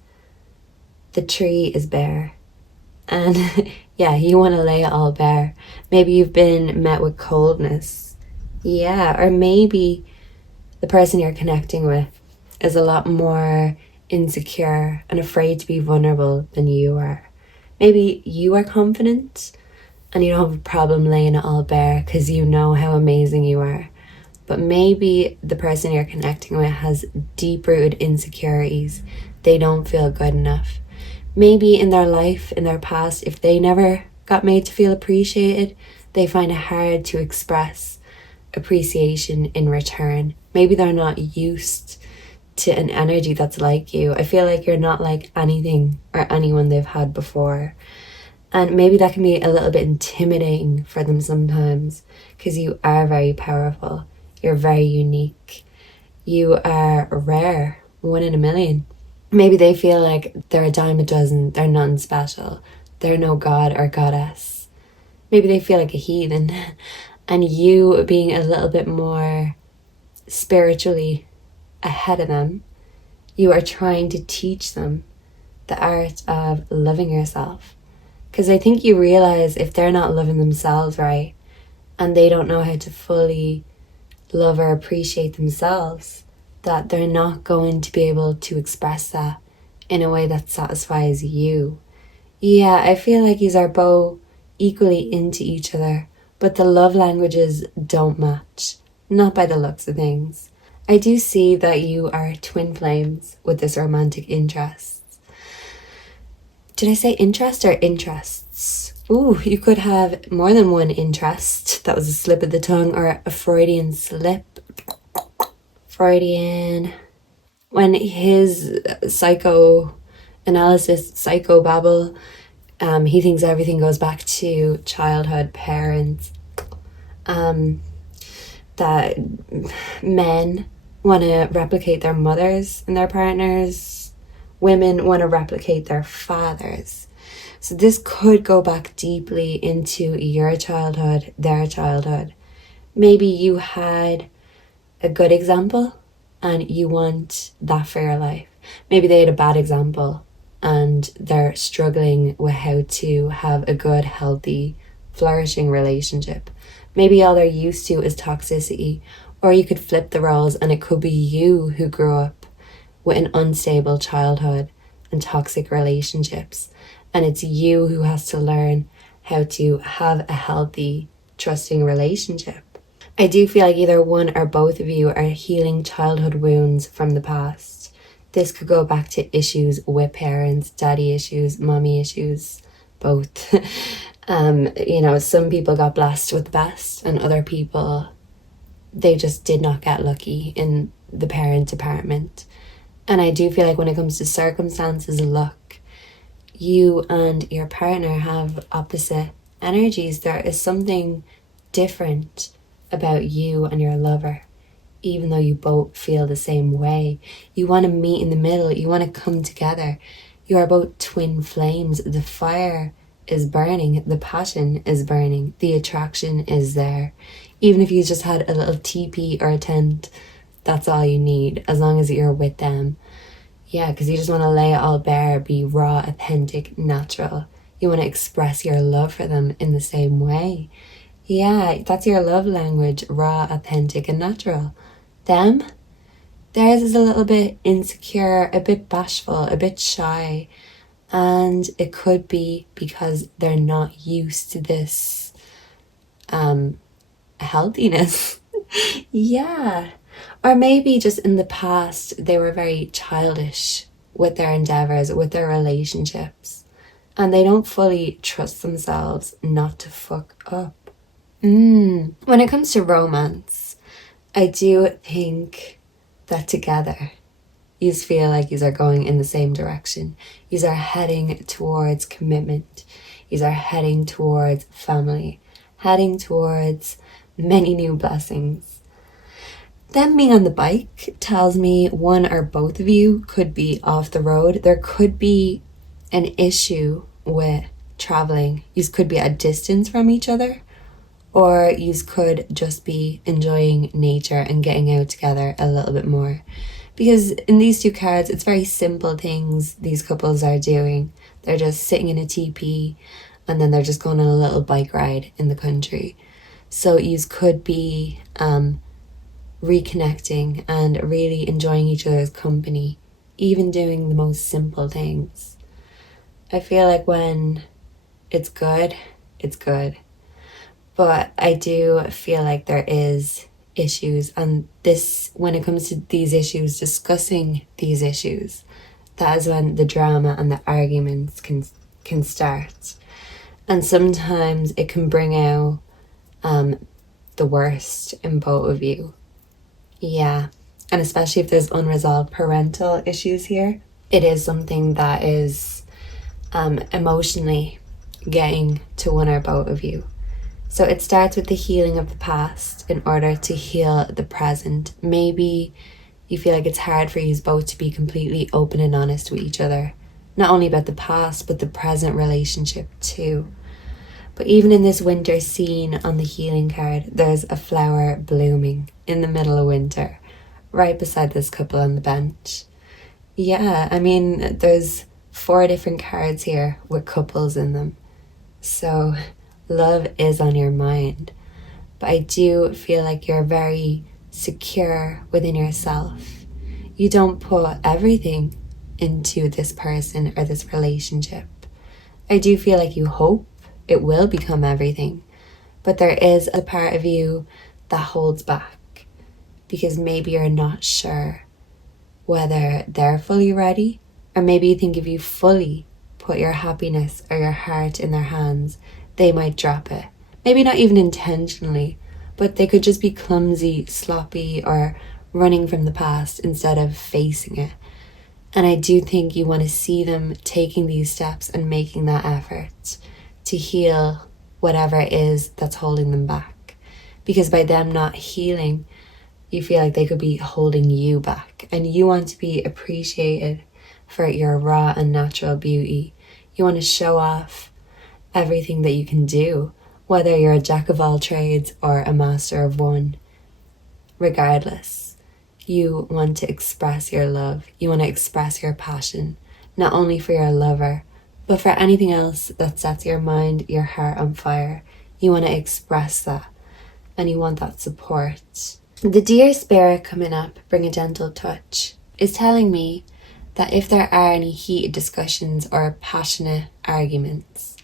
the tree is bare. And yeah, you want to lay it all bare. Maybe you've been met with coldness. Yeah, or maybe the person you're connecting with is a lot more insecure and afraid to be vulnerable than you are. Maybe you are confident and you don't have a problem laying it all bare because you know how amazing you are. But maybe the person you're connecting with has deep-rooted insecurities. They don't feel good enough. Maybe in their life, in their past, if they never got made to feel appreciated, they find it hard to express appreciation in return. Maybe they're not used to an energy that's like you. I feel like you're not like anything or anyone they've had before. And maybe that can be a little bit intimidating for them sometimes, because you are very powerful. You're very unique. You are rare, 1 in a million. Maybe they feel like they're a dime a dozen, they're nothing special, they're no god or goddess. Maybe they feel like a heathen. And you being a little bit more spiritually ahead of them, you are trying to teach them the art of loving yourself. Because I think you realize if they're not loving themselves right, and they don't know how to fully love or appreciate themselves, that they're not going to be able to express that in a way that satisfies you. Yeah, I feel like these are both equally into each other, but the love languages don't match, not by the looks of things. I do see that you are twin flames with this romantic interest. Did I say interest or interests? Ooh, you could have more than one interest. That was a slip of the tongue or a Freudian slip. Freudian. When his psychoanalysis, psychobabble, he thinks everything goes back to childhood, parents. That men want to replicate their mothers and their partners. Women want to replicate their fathers. So this could go back deeply into your childhood, their childhood. Maybe you had a good example and you want that for your life. Maybe they had a bad example and they're struggling with how to have a good, healthy, flourishing relationship. Maybe all they're used to is toxicity, or you could flip the roles and it could be you who grew up with an unstable childhood and toxic relationships. And it's you who has to learn how to have a healthy, trusting relationship. I do feel like either one or both of you are healing childhood wounds from the past. This could go back to issues with parents, daddy issues, mommy issues, both. Some people got blessed with the best and other people, they just did not get lucky in the parent department. And I do feel like when it comes to circumstances and luck, you and your partner have opposite energies. There is something different about you and your lover, even though you both feel the same way. You want to meet in the middle. You want to come together. You are both twin flames. The fire is burning. The passion is burning. The attraction is there. Even if you just had a little teepee or a tent, that's all you need, as long as you're with them. Yeah, because you just want to lay it all bare, be raw, authentic, natural. You want to express your love for them in the same way. Yeah, that's your love language, raw, authentic, and natural. Them, theirs is a little bit insecure, a bit bashful, a bit shy. And it could be because they're not used to this healthiness. Yeah. Or maybe just in the past, they were very childish with their endeavors, with their relationships. And they don't fully trust themselves not to fuck up. When it comes to romance, I do think that together, you feel like you are going in the same direction. You are heading towards commitment. You are heading towards family, heading towards many new blessings. Them being on the bike tells me one or both of you could be off the road. There could be an issue with traveling. You could be at a distance from each other, or you could just be enjoying nature and getting out together a little bit more. Because in these two cards, it's very simple things these couples are doing. They're just sitting in a teepee and then they're just going on a little bike ride in the country. So you could be reconnecting and really enjoying each other's company, even doing the most simple things. I feel like when it's good, it's good. But I do feel like there is issues, and this, when it comes to these issues, discussing these issues, that is when the drama and the arguments can start. And sometimes it can bring out the worst in both of you. Yeah, and especially if there's unresolved parental issues here, it is something that is emotionally getting to one or both of you. So it starts with the healing of the past in order to heal the present. Maybe you feel like it's hard for you both to be completely open and honest with each other, not only about the past, but the present relationship too. But even in this winter scene on the healing card, there's a flower blooming in the middle of winter, right beside this couple on the bench. Yeah, I mean, there's 4 different cards here with couples in them. So love is on your mind. But I do feel like you're very secure within yourself. You don't put everything into this person or this relationship. I do feel like you hope it will become everything, but there is a part of you that holds back because maybe you're not sure whether they're fully ready, or maybe you think if you fully put your happiness or your heart in their hands, they might drop it. Maybe not even intentionally, but they could just be clumsy, sloppy, or running from the past instead of facing it. And I do think you want to see them taking these steps and making that effort to heal whatever it is that's holding them back. Because by them not healing, you feel like they could be holding you back. And you want to be appreciated for your raw and natural beauty. You want to show off everything that you can do, whether you're a jack of all trades or a master of one. Regardless, you want to express your love. You want to express your passion, not only for your lover, but for anything else that sets your mind, your heart on fire. You want to express that, and you want that support. The dear spirit coming up, bring a gentle touch, is telling me that if there are any heated discussions or passionate arguments,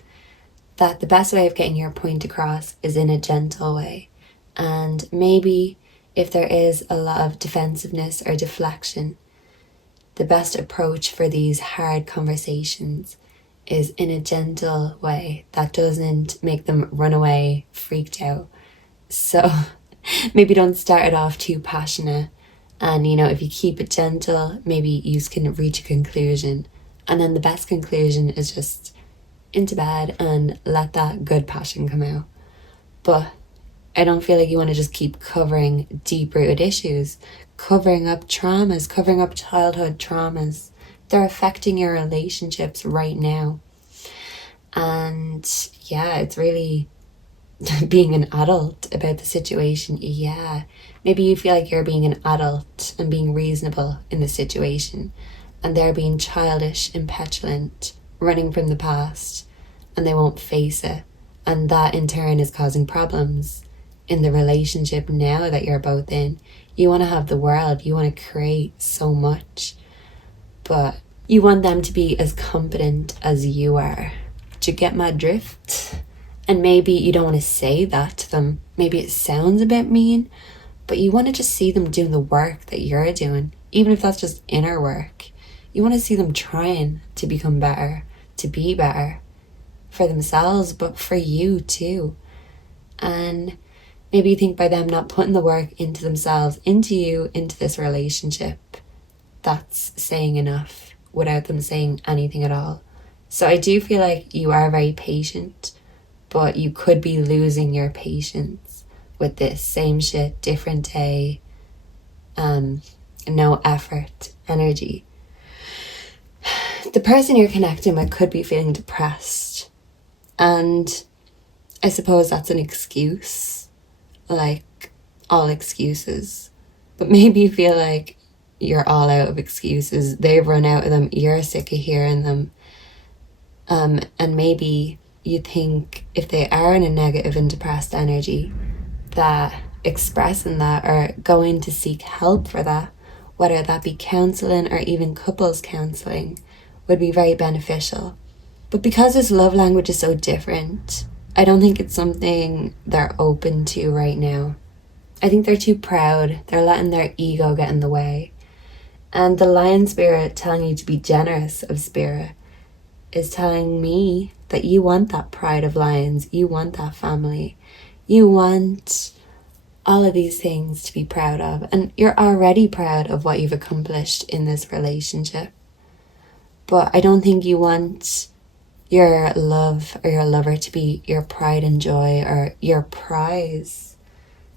that the best way of getting your point across is in a gentle way. And maybe if there is a lot of defensiveness or deflection, the best approach for these hard conversations is in a gentle way that doesn't make them run away freaked out. So maybe don't start it off too passionate. And, if you keep it gentle, maybe you can reach a conclusion. And then the best conclusion is just into bed and let that good passion come out. But I don't feel like you want to just keep covering deep-rooted issues, covering up traumas, covering up childhood traumas. They're affecting your relationships right now. And yeah, it's really being an adult about the situation. Yeah, maybe you feel like you're being an adult and being reasonable in the situation, and they're being childish and petulant, running from the past, and they won't face it. And that in turn is causing problems in the relationship now that you're both in. You want to have the world, you want to create so much, but you want them to be as competent as you are. Do you get my drift? And maybe you don't want to say that to them. Maybe it sounds a bit mean, but you want to just see them doing the work that you're doing, even if that's just inner work. You want to see them trying to become better, to be better for themselves, but for you too. And maybe you think by them not putting the work into themselves, into you, into this relationship, that's saying enough without them saying anything at all. So I do feel like you are very patient, but you could be losing your patience with this same shit, different day, no effort, energy. The person you're connecting with could be feeling depressed. And I suppose that's an excuse, like all excuses. But maybe you feel like you're all out of excuses. They've run out of them. You're sick of hearing them. And maybe you think if they are in a negative and depressed energy, that expressing that or going to seek help for that, whether that be counselling or even couples counselling, would be very beneficial. But because this love language is so different, I don't think it's something they're open to right now. I think they're too proud. They're letting their ego get in the way. And the lion spirit telling you to be generous of spirit is telling me that you want that pride of lions. You want that family. You want all of these things to be proud of. And you're already proud of what you've accomplished in this relationship. But I don't think you want your love or your lover to be your pride and joy or your prize.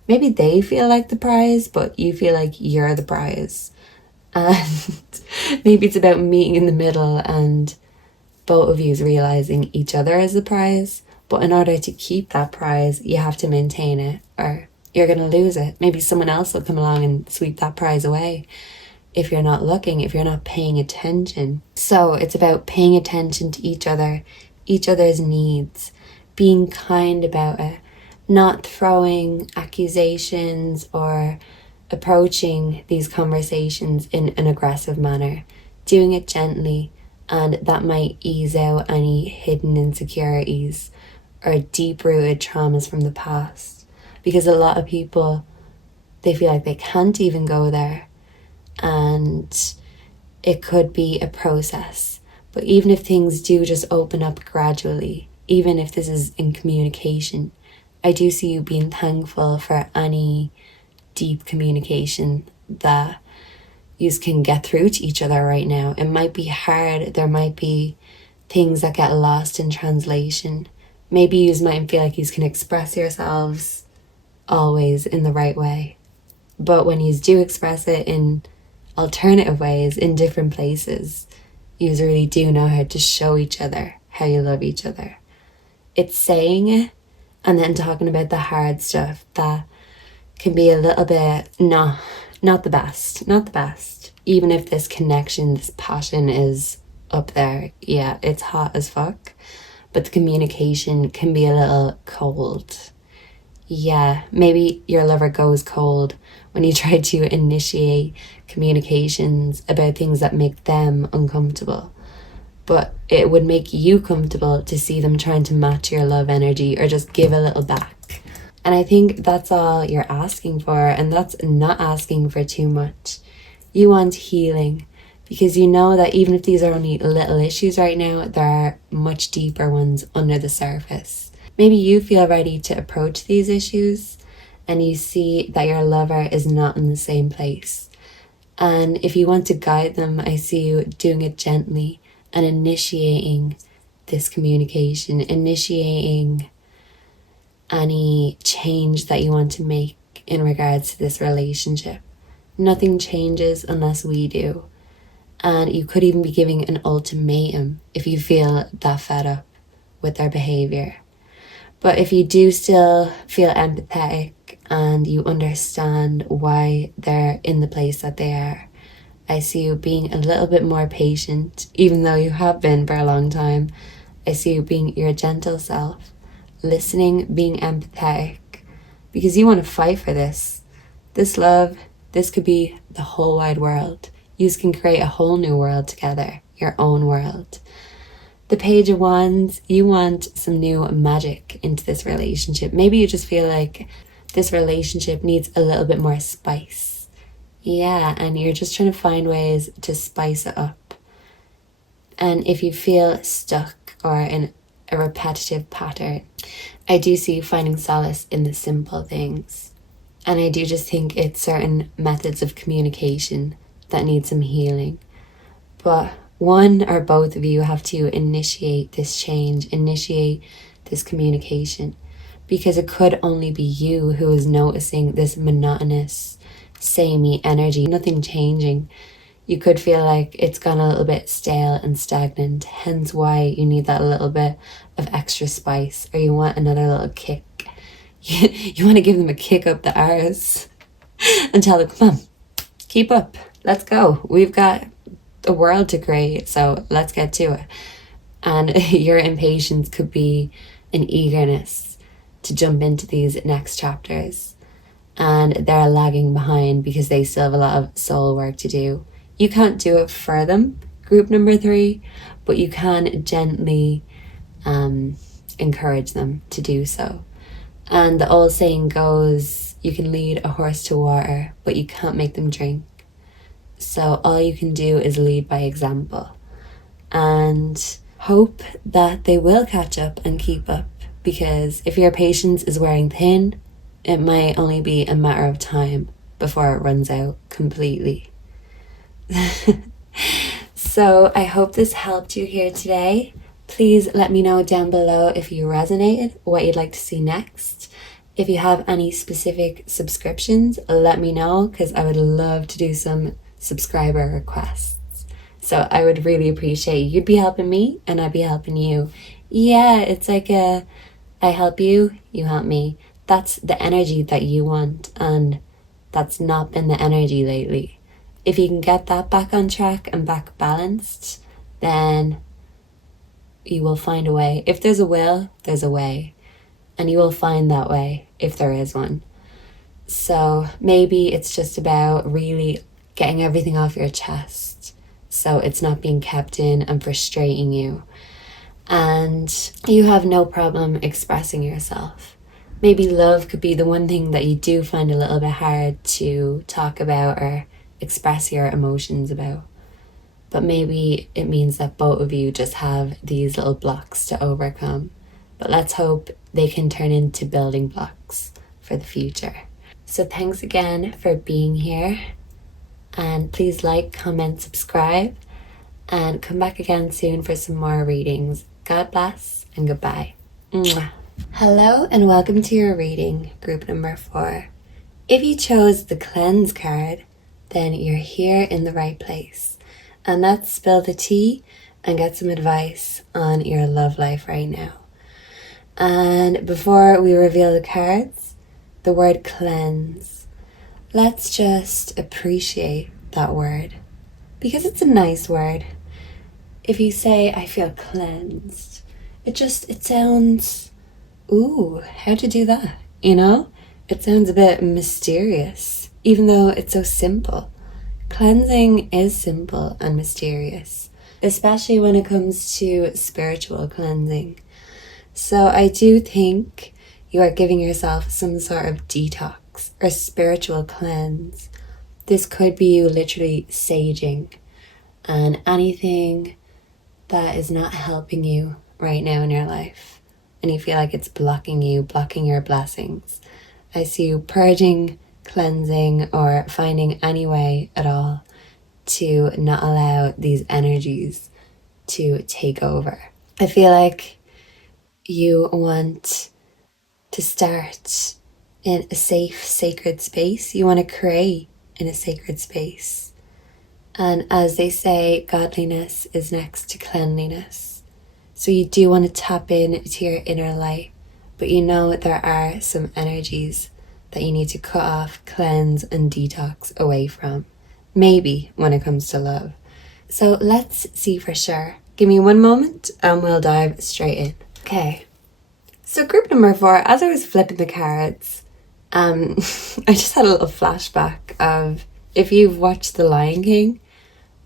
Maybe they feel like the prize, but you feel like you're the prize. And maybe it's about meeting in the middle and both of you realizing each other as the prize. But in order to keep that prize, you have to maintain it or you're going to lose it. Maybe someone else will come along and sweep that prize away if you're not looking, if you're not paying attention. So it's about paying attention to each other, each other's needs, being kind about it, not throwing accusations or approaching these conversations in an aggressive manner, doing it gently, and that might ease out any hidden insecurities or deep-rooted traumas from the past. Because a lot of people, they feel like they can't even go there, and it could be a process. But even if things do just open up gradually, even if this is in communication, I do see you being thankful for any deep communication that you can get through to each other right now. It might be hard. There might be things that get lost in translation. Maybe you might feel like you can express yourselves always in the right way. But when you do express it in alternative ways, in different places, you really do know how to show each other how you love each other. It's saying it and then talking about the hard stuff that can be a little bit, not the best. Even if this connection, this passion is up there, yeah, it's hot as fuck, but the communication can be a little cold. Yeah, maybe your lover goes cold when you try to initiate communications about things that make them uncomfortable. But it would make you comfortable to see them trying to match your love energy or just give a little back. And I think that's all you're asking for, and that's not asking for too much. You want healing, because you know that even if these are only little issues right now, there are much deeper ones under the surface. Maybe you feel ready to approach these issues and you see that your lover is not in the same place. And if you want to guide them, I see you doing it gently and initiating this communication, initiating any change that you want to make in regards to this relationship. Nothing changes unless we do. And you could even be giving an ultimatum if you feel that fed up with their behavior. But if you do still feel empathetic and you understand why they're in the place that they are, I see you being a little bit more patient, even though you have been for a long time. I see you being your gentle self, listening, being empathetic, because you want to fight for this. This love, this could be the whole wide world. You can create a whole new world together, your own world. The Page of Wands, you want some new magic into this relationship. Maybe you just feel like this relationship needs a little bit more spice. Yeah, and you're just trying to find ways to spice it up. And if you feel stuck or in a repetitive pattern, I do see you finding solace in the simple things. And I do just think it's certain methods of communication that need some healing. But one or both of you have to initiate this change, initiate this communication, because it could only be you who is noticing this monotonous, samey energy, nothing changing. You could feel like it's gone a little bit stale and stagnant, hence why you need that little bit of extra spice, or you want another little kick. You want to give them a kick up the arse and tell them, come on, keep up, let's go. We've got a world to create, so let's get to it. And your impatience could be an eagerness to jump into these next chapters, and they're lagging behind because they still have a lot of soul work to do. You can't do it for them, group number 3, but you can gently encourage them to do so. And the old saying goes, you can lead a horse to water, but you can't make them drink. So all you can do is lead by example and hope that they will catch up and keep up, because if your patience is wearing thin, it might only be a matter of time before it runs out completely. So I hope this helped you here today. Please let me know down below if you resonated, what you'd like to see next. If you have any specific subscriptions, let me know, because I would love to do some subscriber requests. So I would really appreciate you'd be helping me and I'd be helping you. Yeah, it's like I help you, you help me. That's the energy that you want, and that's not been the energy lately. If you can get that back on track and back balanced, then you will find a way. If there's a will, there's a way, and you will find that way if there is one. So maybe it's just about really getting everything off your chest so it's not being kept in and frustrating you, and you have no problem expressing yourself. Maybe love could be the one thing that you do find a little bit hard to talk about or express your emotions about, but maybe it means that both of you just have these little blocks to overcome. but let's hope they can turn into building blocks for the future. So thanks again for being here, and please like, comment, subscribe, and come back again soon for some more readings. God bless and goodbye. Mwah. Hello and welcome to your reading, group number 4. If you chose the cleanse card, then you're here in the right place. And let's spill the tea and get some advice on your love life right now. And before we reveal the cards, the word cleanse. Let's just appreciate that word because it's a nice word. If you say, I feel cleansed, it sounds, ooh, how'd you do that? You know, it sounds a bit mysterious, even though it's so simple. Cleansing is simple and mysterious, especially when it comes to spiritual cleansing. So I do think you are giving yourself some sort of detox or spiritual cleanse. This could be you literally saging and anything that is not helping you right now in your life and you feel like it's blocking your blessings. I see you purging, cleansing, or finding any way at all to not allow these energies to take over. I feel like you want to start in a safe, sacred space. You want to create in a sacred space. And as they say, godliness is next to cleanliness. So you do want to tap into your inner light, but you know there are some energies that you need to cut off, cleanse, and detox away from. Maybe when it comes to love. So let's see for sure. Give me one moment and we'll dive straight in. Okay. So group number 4, as I was flipping the cards, I just had a little flashback of, if you've watched The Lion King,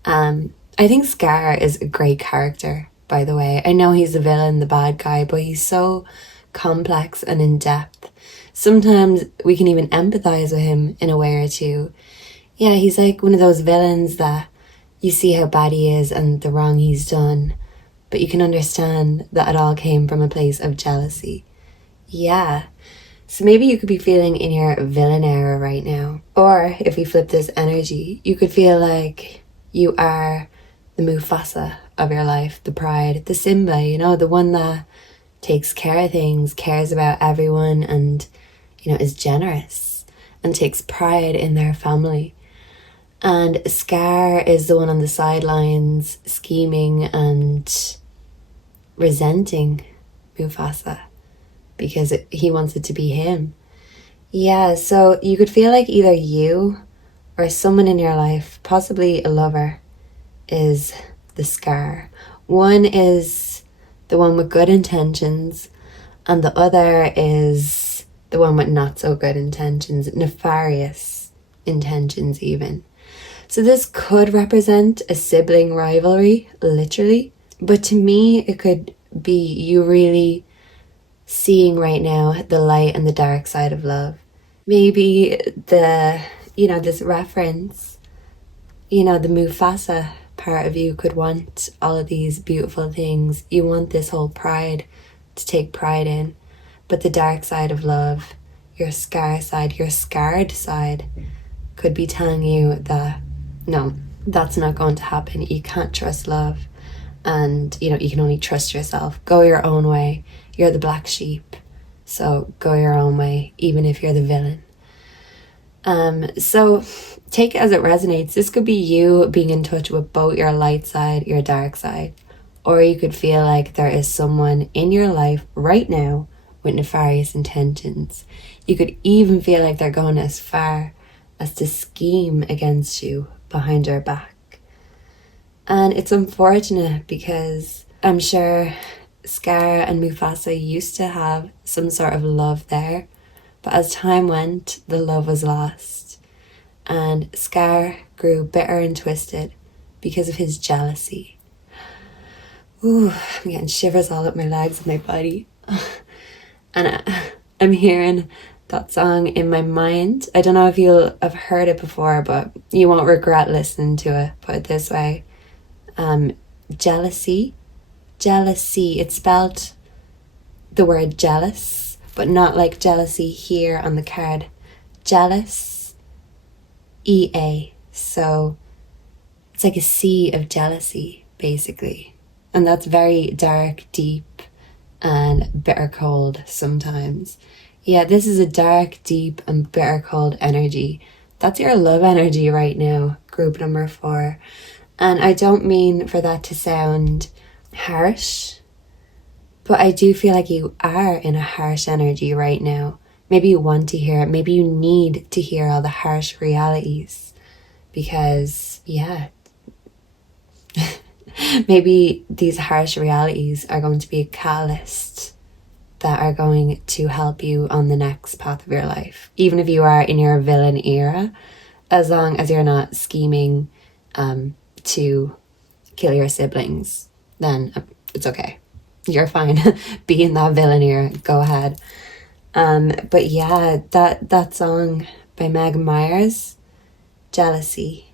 I think Scar is a great character, by the way. I know he's the villain, the bad guy, but he's so complex and in-depth. Sometimes we can even empathize with him in a way or two. Yeah, he's like one of those villains that you see how bad he is and the wrong he's done, but you can understand that it all came from a place of jealousy. Yeah. So maybe you could be feeling in your villain era right now. Or if we flip this energy, you could feel like you are the Mufasa of your life, the pride, the Simba, you know, the one that takes care of things, cares about everyone, and, you know, is generous and takes pride in their family. And Scar is the one on the sidelines scheming and resenting Mufasa because he wants it to be him. Yeah, so you could feel like either you or someone in your life, possibly a lover, is the Scar. One is the one with good intentions, and the other is the one with not so good intentions, nefarious intentions even. So this could represent a sibling rivalry, literally, but to me it could be you really seeing right now the light and the dark side of love. Maybe this reference, the Mufasa part of you could want all of these beautiful things. You want this whole pride to take pride in, but the dark side of love, your scar side, your scarred side, could be telling you that no, that's not going to happen. You can't trust love, and you can only trust yourself. Go your own way. You're the black sheep, so go your own way, even if you're the villain. So take it as it resonates. This could be you being in touch with both your light side, your dark side, or you could feel like there is someone in your life right now with nefarious intentions. You could even feel like they're going as far as to scheme against you behind your back. And it's unfortunate because I'm sure Scar and Mufasa used to have some sort of love there, but as time went, the love was lost, and Scar grew bitter and twisted because of his jealousy. Ooh, I'm getting shivers all up my legs and my body. And I'm hearing that song in my mind. I don't know if you'll have heard it before, but you won't regret listening to it, put it this way. Jealousy, it's spelled the word jealous, but not like jealousy here on the card. Jealous, EA. So it's like a sea of jealousy, basically. And that's very dark, deep, and bitter cold sometimes. Yeah, this is a dark, deep, and bitter cold energy. That's your love energy right now, group number 4. And I don't mean for that to sound harsh, but I do feel like you are in a harsh energy right now. Maybe you want to hear it. Maybe you need to hear all the harsh realities. Because, yeah, maybe these harsh realities are going to be a catalyst that are going to help you on the next path of your life. Even if you are in your villain era, as long as you're not scheming to kill your siblings, then it's okay. You're fine. Be in that villain era. Go ahead. But yeah, that song by Meg Myers, Jealousy.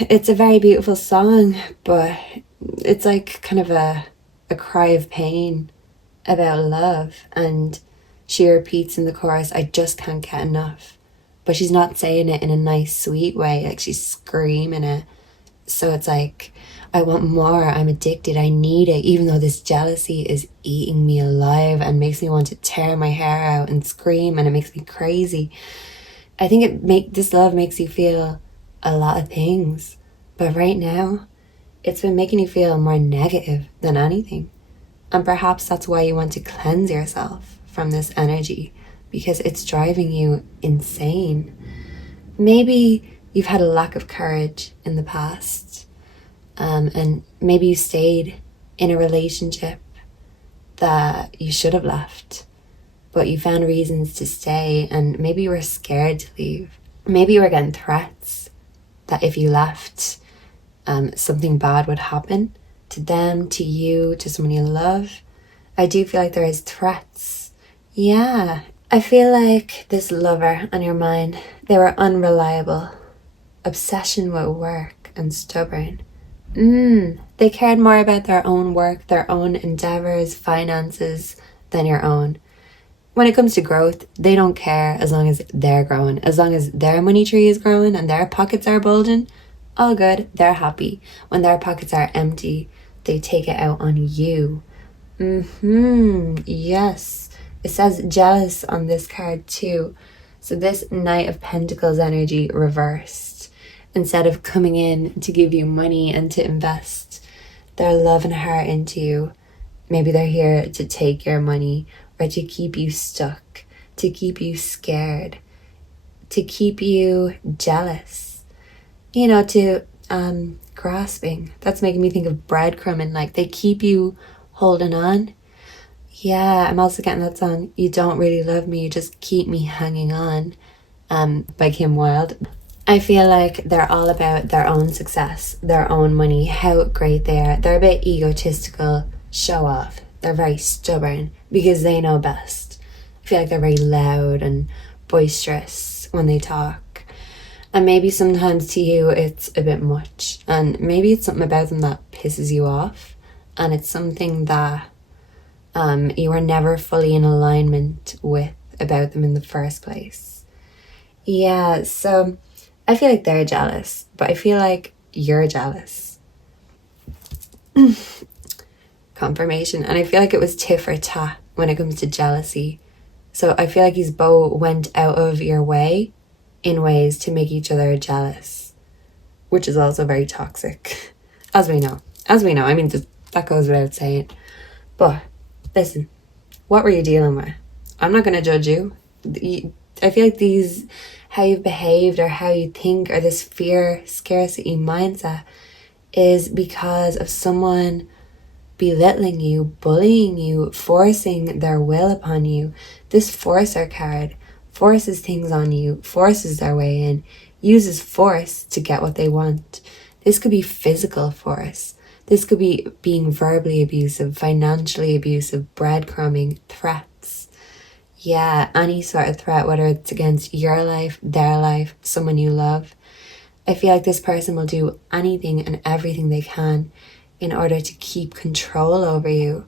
It's a very beautiful song, but it's like kind of a cry of pain about love. And she repeats in the chorus, I just can't get enough. But she's not saying it in a nice, sweet way. Like, she's screaming it. So it's like, I want more. I'm addicted. I need it. Even though this jealousy is eating me alive and makes me want to tear my hair out and scream, and it makes me crazy. I think this love makes you feel a lot of things. But right now, it's been making you feel more negative than anything. And perhaps that's why you want to cleanse yourself from this energy, because it's driving you insane. Maybe you've had a lack of courage in the past, and maybe you stayed in a relationship that you should have left, but you found reasons to stay, and maybe you were scared to leave. Maybe you were getting threats that if you left, something bad would happen to them, to you, to someone you love. I do feel like there is threats. Yeah, I feel like this lover on your mind, they were unreliable, obsession with work, and stubborn. They cared more about their own work, their own endeavors, finances than your own. When it comes to growth, they don't care as long as they're growing. As long as their money tree is growing and their pockets are bulging, all good, they're happy. When their pockets are empty, they take it out on you. Yes. It says jealous on this card too. So this Knight of Pentacles energy reversed. Instead of coming in to give you money and to invest their love and heart into you, maybe they're here to take your money or to keep you stuck, to keep you scared, to keep you jealous, to grasping. That's making me think of breadcrumbing, like they keep you holding on. Yeah, I'm also getting that song, You Don't Really Love Me, You Just Keep Me Hanging On, by Kim Wilde. I feel like they're all about their own success, their own money, how great they are. They're a bit egotistical, show off. They're very stubborn because they know best. I feel like they're very loud and boisterous when they talk. And maybe sometimes to you it's a bit much. And maybe it's something about them that pisses you off. And it's something that you were never fully in alignment with about them in the first place. Yeah, so I feel like they're jealous, but I feel like you're jealous. Confirmation. And I feel like it was tit for tat when it comes to jealousy. So I feel like you both went out of your way in ways to make each other jealous, which is also very toxic, as we know. I mean, that goes without saying. But listen, what were you dealing with? I'm not going to judge you. I feel like how you've behaved or how you think, or this fear, scarcity mindset is because of someone belittling you, bullying you, forcing their will upon you. This forcer card forces things on you, forces their way in, uses force to get what they want. This could be physical force. This could be being verbally abusive, financially abusive, breadcrumbing, threats. Yeah, any sort of threat, whether it's against your life, their life, someone you love. I feel like this person will do anything and everything they can in order to keep control over you,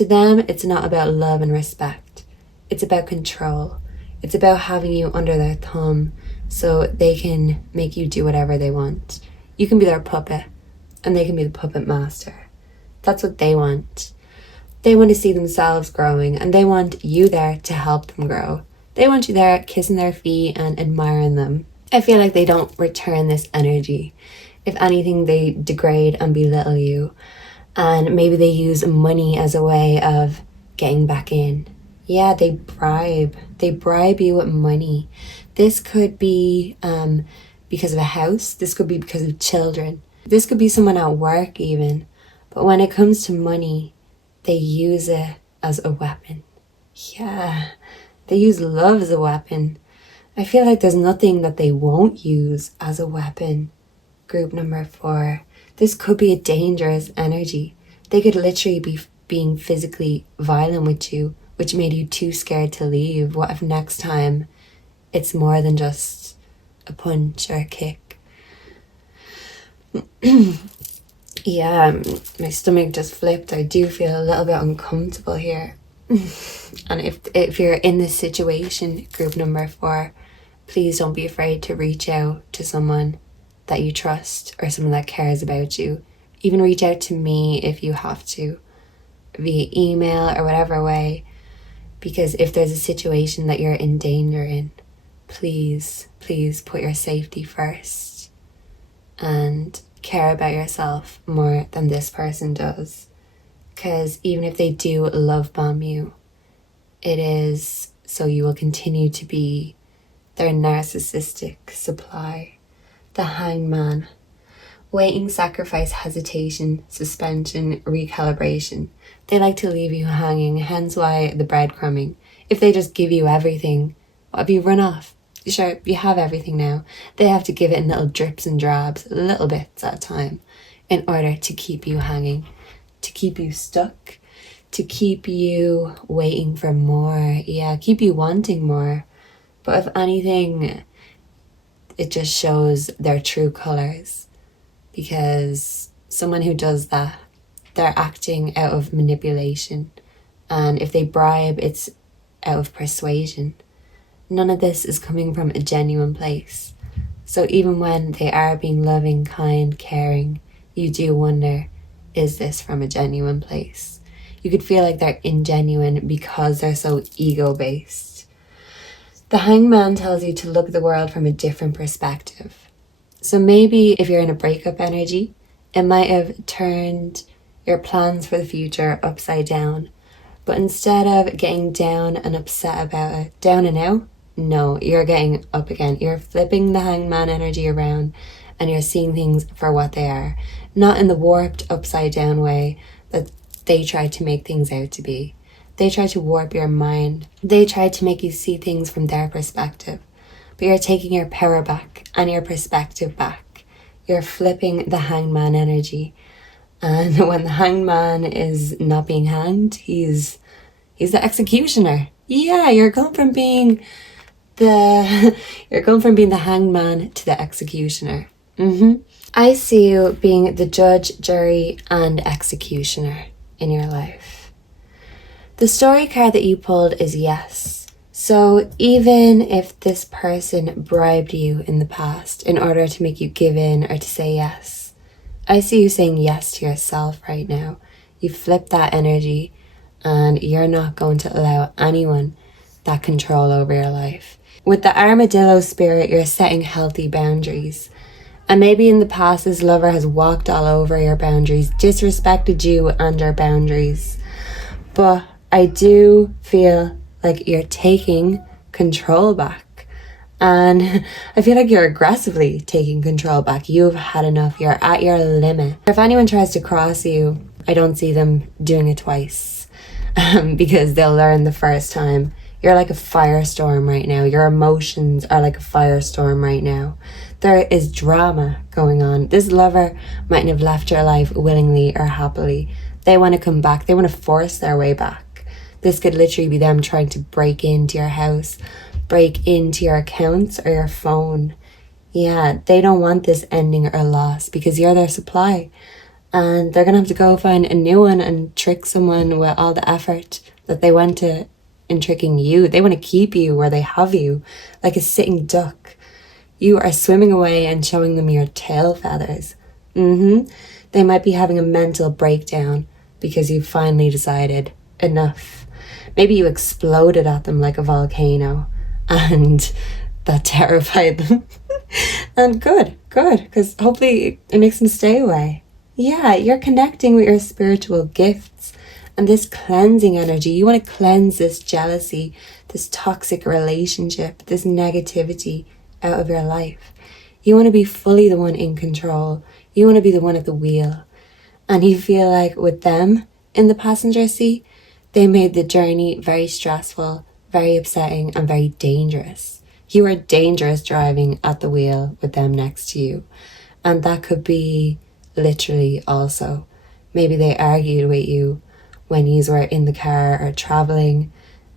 To them, it's not about love and respect. It's about control. It's about having you under their thumb so they can make you do whatever they want. You can be their puppet and they can be the puppet master. That's what they want. They want to see themselves growing and they want you there to help them grow. They want you there kissing their feet and admiring them. I feel like they don't return this energy. If anything, they degrade and belittle you. And maybe they use money as a way of getting back in. Yeah, they bribe. They bribe you with money. This could be because of a house. This could be because of children. This could be someone at work even. But when it comes to money, they use it as a weapon. Yeah, they use love as a weapon. I feel like there's nothing that they won't use as a weapon. Group number 4. This could be a dangerous energy. They could literally be being physically violent with you, which made you too scared to leave. What if next time it's more than just a punch or a kick? Yeah, my stomach just flipped. I do feel a little bit uncomfortable here. And if you're in this situation, group number 4, please don't be afraid to reach out to someone that you trust or someone that cares about you. Even reach out to me if you have to, via email or whatever way, because if there's a situation that you're in danger in, please put your safety first and care about yourself more than this person does. Because even if they do love bomb you, it is so you will continue to be their narcissistic supply. The hangman. Waiting, sacrifice, hesitation, suspension, recalibration. They like to leave you hanging, hence why the breadcrumbing. If they just give you everything, what have you run off? Sure, you have everything now. They have to give it in little drips and drabs, little bits at a time, in order to keep you hanging, to keep you stuck, to keep you waiting for more. Yeah, keep you wanting more. But if anything, it just shows their true colors, because someone who does that, they're acting out of manipulation, and if they bribe, it's out of persuasion. None of this is coming from a genuine place. So even when they are being loving, kind, caring, you do wonder, is this from a genuine place? You could feel like they're ingenuine because they're so ego-based. The hangman tells you to look at the world from a different perspective. So maybe if you're in a breakup energy, it might have turned your plans for the future upside down. But instead of getting down and upset about it, down and out, no, you're getting up again. You're flipping the hangman energy around and you're seeing things for what they are. Not in the warped upside down way that they try to make things out to be. They try to warp your mind. They try to make you see things from their perspective. But you're taking your power back and your perspective back. You're flipping the hangman energy. And when the hangman is not being hanged, he's the executioner. Yeah, you're going from being the hangman to the executioner. I see you being the judge, jury, and executioner in your life. The story card that you pulled is yes. So even if this person bribed you in the past in order to make you give in or to say yes, I see you saying yes to yourself right now. You flip that energy and you're not going to allow anyone that control over your life. With the armadillo spirit, you're setting healthy boundaries. And maybe in the past, this lover has walked all over your boundaries, disrespected you and your boundaries. But I do feel like you're taking control back. And I feel like you're aggressively taking control back. You've had enough. You're at your limit. If anyone tries to cross you, I don't see them doing it twice. Because they'll learn the first time. You're like a firestorm right now. Your emotions are like a firestorm right now. There is drama going on. This lover mightn't have left your life willingly or happily. They want to come back. They want to force their way back. This could literally be them trying to break into your house, break into your accounts or your phone. Yeah, they don't want this ending or loss because you're their supply. and they're going to have to go find a new one and trick someone with all the effort that they went to in tricking you. They want to keep you where they have you, like a sitting duck. You are swimming away and showing them your tail feathers. They might be having a mental breakdown because you finally decided enough. Maybe you exploded at them like a volcano and that terrified them. And good, because hopefully it makes them stay away. Yeah, you're connecting with your spiritual gifts and this cleansing energy. You want to cleanse this jealousy, this toxic relationship, this negativity out of your life. You want to be fully the one in control. You want to be the one at the wheel. And you feel like with them in the passenger seat, they made the journey very stressful, very upsetting, and very dangerous. You are dangerous driving at the wheel with them next to you. And that could be literally also. Maybe they argued with you when you were in the car or traveling.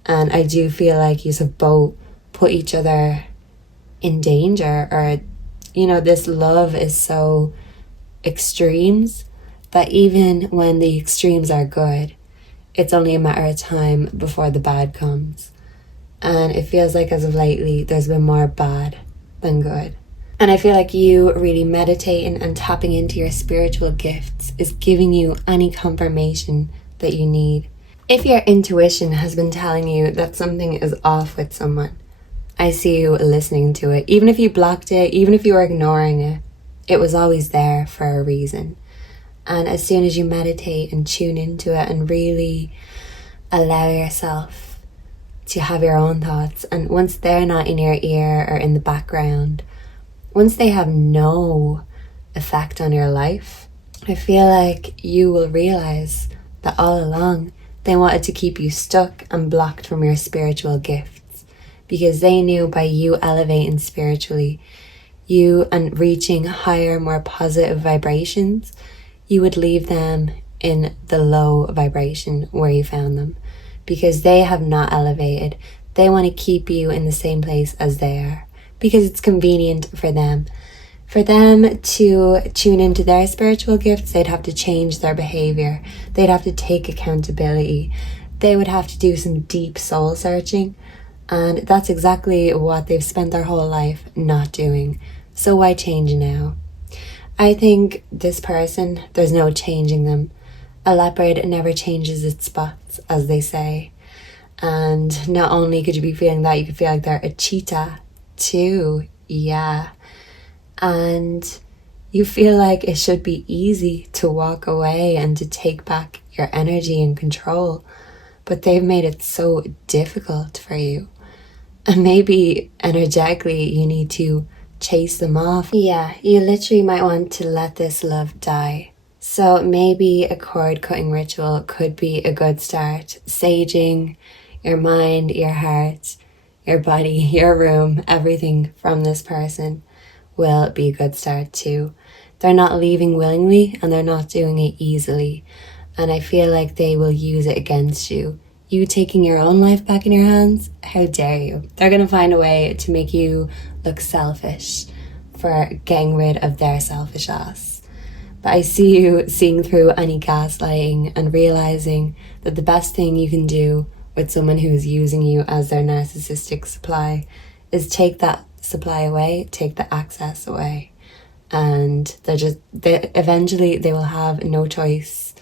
And I do feel like you have both put each other in danger, or, this love is so extremes that even when the extremes are good, it's only a matter of time before the bad comes. And it feels like as of lately, there's been more bad than good. And I feel like you really meditating and tapping into your spiritual gifts is giving you any confirmation that you need. If your intuition has been telling you that something is off with someone, I see you listening to it. Even if you blocked it, even if you were ignoring it, it was always there for a reason. And as soon as you meditate and tune into it and really allow yourself to have your own thoughts, and once they're not in your ear or in the background, once they have no effect on your life, I feel like you will realize that all along they wanted to keep you stuck and blocked from your spiritual gifts, because they knew by you elevating spiritually, you and reaching higher, more positive vibrations, you would leave them in the low vibration where you found them, because they have not elevated. They want to keep you in the same place as they are, because it's convenient for them. For them to tune into their spiritual gifts, they'd have to change their behavior. They'd have to take accountability. They would have to do some deep soul searching. And that's exactly what they've spent their whole life not doing. So why change now? I think this person, there's no changing them. A leopard never changes its spots, as they say. And not only could you be feeling that, you could feel like they're a cheetah too. Yeah. And you feel like it should be easy to walk away and to take back your energy and control. But they've made it so difficult for you. And maybe energetically you need to chase them off. Yeah, you literally might want to let this love die. So maybe a cord cutting ritual could be a good start. Saging your mind, your heart, your body, your room, everything from this person will be a good start too. They're not leaving willingly and they're not doing it easily. And I feel like they will use it against you. You taking your own life back in your hands? How dare you? They're going to find a way to make you look selfish for getting rid of their selfish ass. But I see you seeing through any gaslighting and realizing that the best thing you can do with someone who's using you as their narcissistic supply is take that supply away, take the access away. And eventually they will have no choice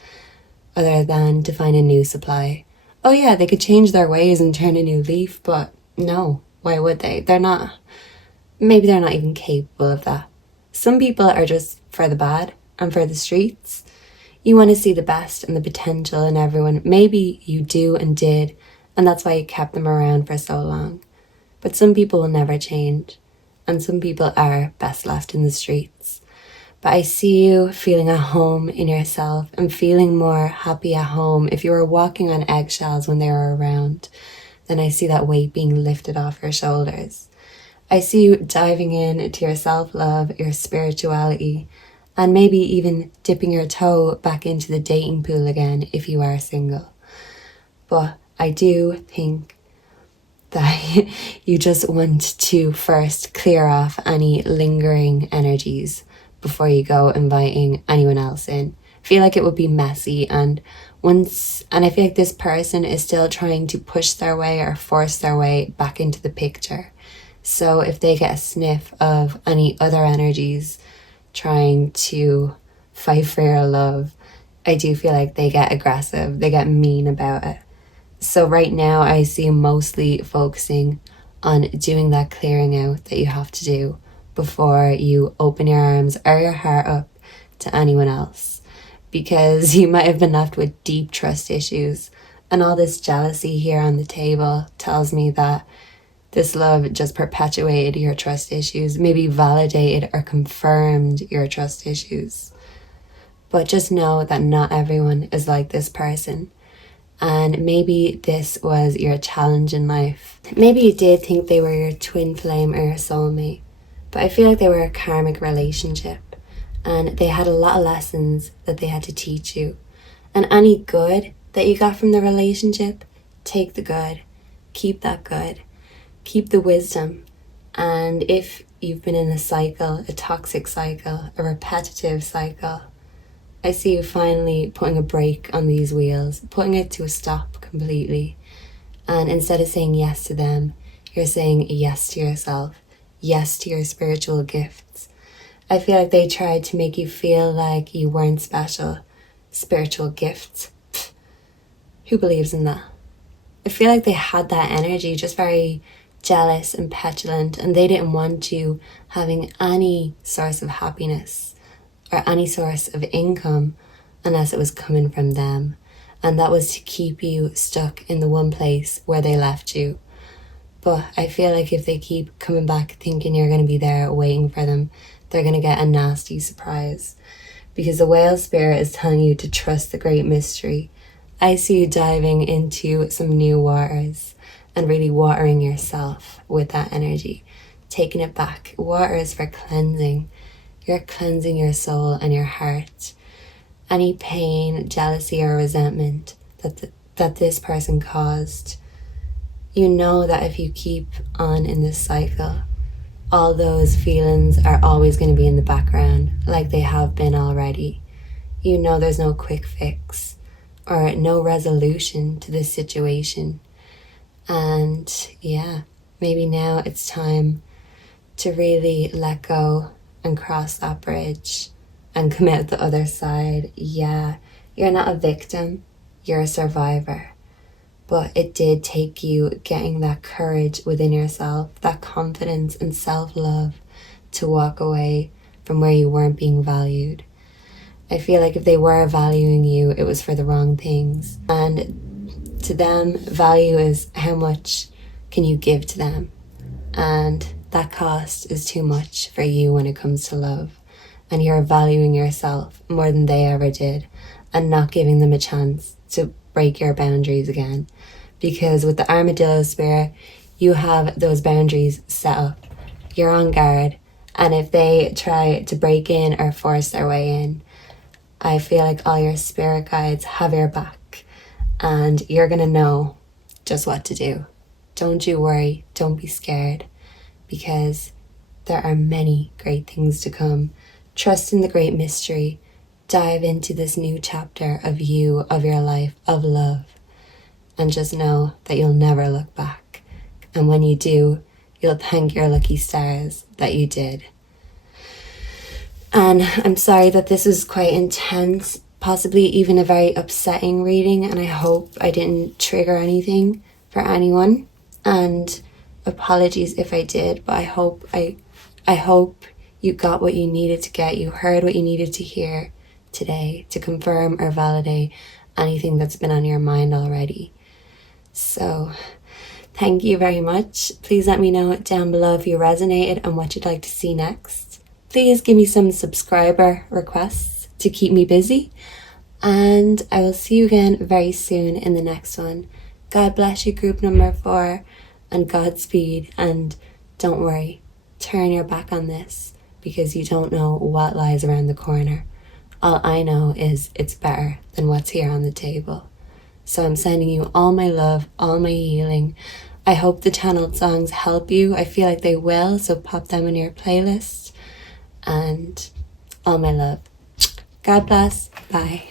other than to find a new supply. Oh yeah, they could change their ways and turn a new leaf, but no, why would they? Maybe they're not even capable of that. Some people are just for the bad and for the streets. You want to see the best and the potential in everyone. Maybe you do and did, and that's why you kept them around for so long. But some people will never change, and some people are best left in the streets. But I see you feeling at home in yourself and feeling more happy at home. If you were walking on eggshells when they were around, then I see that weight being lifted off your shoulders. I see you diving into your self-love, your spirituality, and maybe even dipping your toe back into the dating pool again if you are single. But I do think that you just want to first clear off any lingering energies before you go inviting anyone else in. feel like it would be messy, and I feel like this person is still trying to push their way or force their way back into the picture. So if they get a sniff of any other energies trying to fight for your love, I do feel like they get aggressive, they get mean about it. So right now I see you mostly focusing on doing that clearing out that you have to do before you open your arms or your heart up to anyone else, because you might have been left with deep trust issues, and all this jealousy here on the table tells me that this love just perpetuated your trust issues, maybe validated or confirmed your trust issues. But just know that not everyone is like this person. And maybe this was your challenge in life. Maybe you did think they were your twin flame or your soulmate, but I feel like they were a karmic relationship, and they had a lot of lessons that they had to teach you. And any good that you got from the relationship, take the good, keep that good, keep the wisdom. And if you've been in a cycle, a toxic cycle, a repetitive cycle, I see you finally putting a brake on these wheels, putting it to a stop completely. And instead of saying yes to them, you're saying yes to yourself, yes to your spiritual gifts. I feel like they tried to make you feel like you weren't special. Spiritual gifts. Pfft. Who believes in that? I feel like they had that energy, just very jealous and petulant, and they didn't want you having any source of happiness or any source of income unless it was coming from them. And that was to keep you stuck in the one place where they left you. But I feel like if they keep coming back thinking you're going to be there waiting for them, they're going to get a nasty surprise. Because the whale spirit is telling you to trust the great mystery. I see you diving into some new waters and really watering yourself with that energy, taking it back. Water is for cleansing. You're cleansing your soul and your heart. Any pain, jealousy, or resentment that this person caused, you know that if you keep on in this cycle, all those feelings are always going to be in the background, like they have been already. You know there's no quick fix or no resolution to this situation. And yeah, maybe now it's time to really let go and cross that bridge and come out the other side. Yeah, you're not a victim, you're a survivor. But it did take you getting that courage within yourself, that confidence and self-love to walk away from where you weren't being valued. I feel like if they were valuing you, it was for the wrong things. And to them, value is how much can you give to them. And that cost is too much for you when it comes to love. And you're valuing yourself more than they ever did and not giving them a chance to break your boundaries again. Because with the armadillo spirit, you have those boundaries set up. You're on guard. And if they try to break in or force their way in, I feel like all your spirit guides have your back. And you're going to know just what to do. Don't you worry. Don't be scared. Because there are many great things to come. Trust in the great mystery. Dive into this new chapter of you, of your life, of love. And just know that you'll never look back. And when you do, you'll thank your lucky stars that you did. And I'm sorry that this was quite intense, possibly even a very upsetting reading, and I hope I didn't trigger anything for anyone. And apologies if I did, but I hope you got what you needed to get. You heard what you needed to hear today to confirm or validate anything that's been on your mind already. So thank you very much. Please let me know down below if you resonated and what you'd like to see next. Please give me some subscriber requests to keep me busy. And I will see you again very soon in the next one. God bless you, group number 4, and Godspeed. And don't worry, turn your back on this because you don't know what lies around the corner. All I know is it's better than what's here on the table. So I'm sending you all my love, all my healing. I hope the channeled songs help you. I feel like they will, so pop them in your playlist. And all my love. God bless. Bye.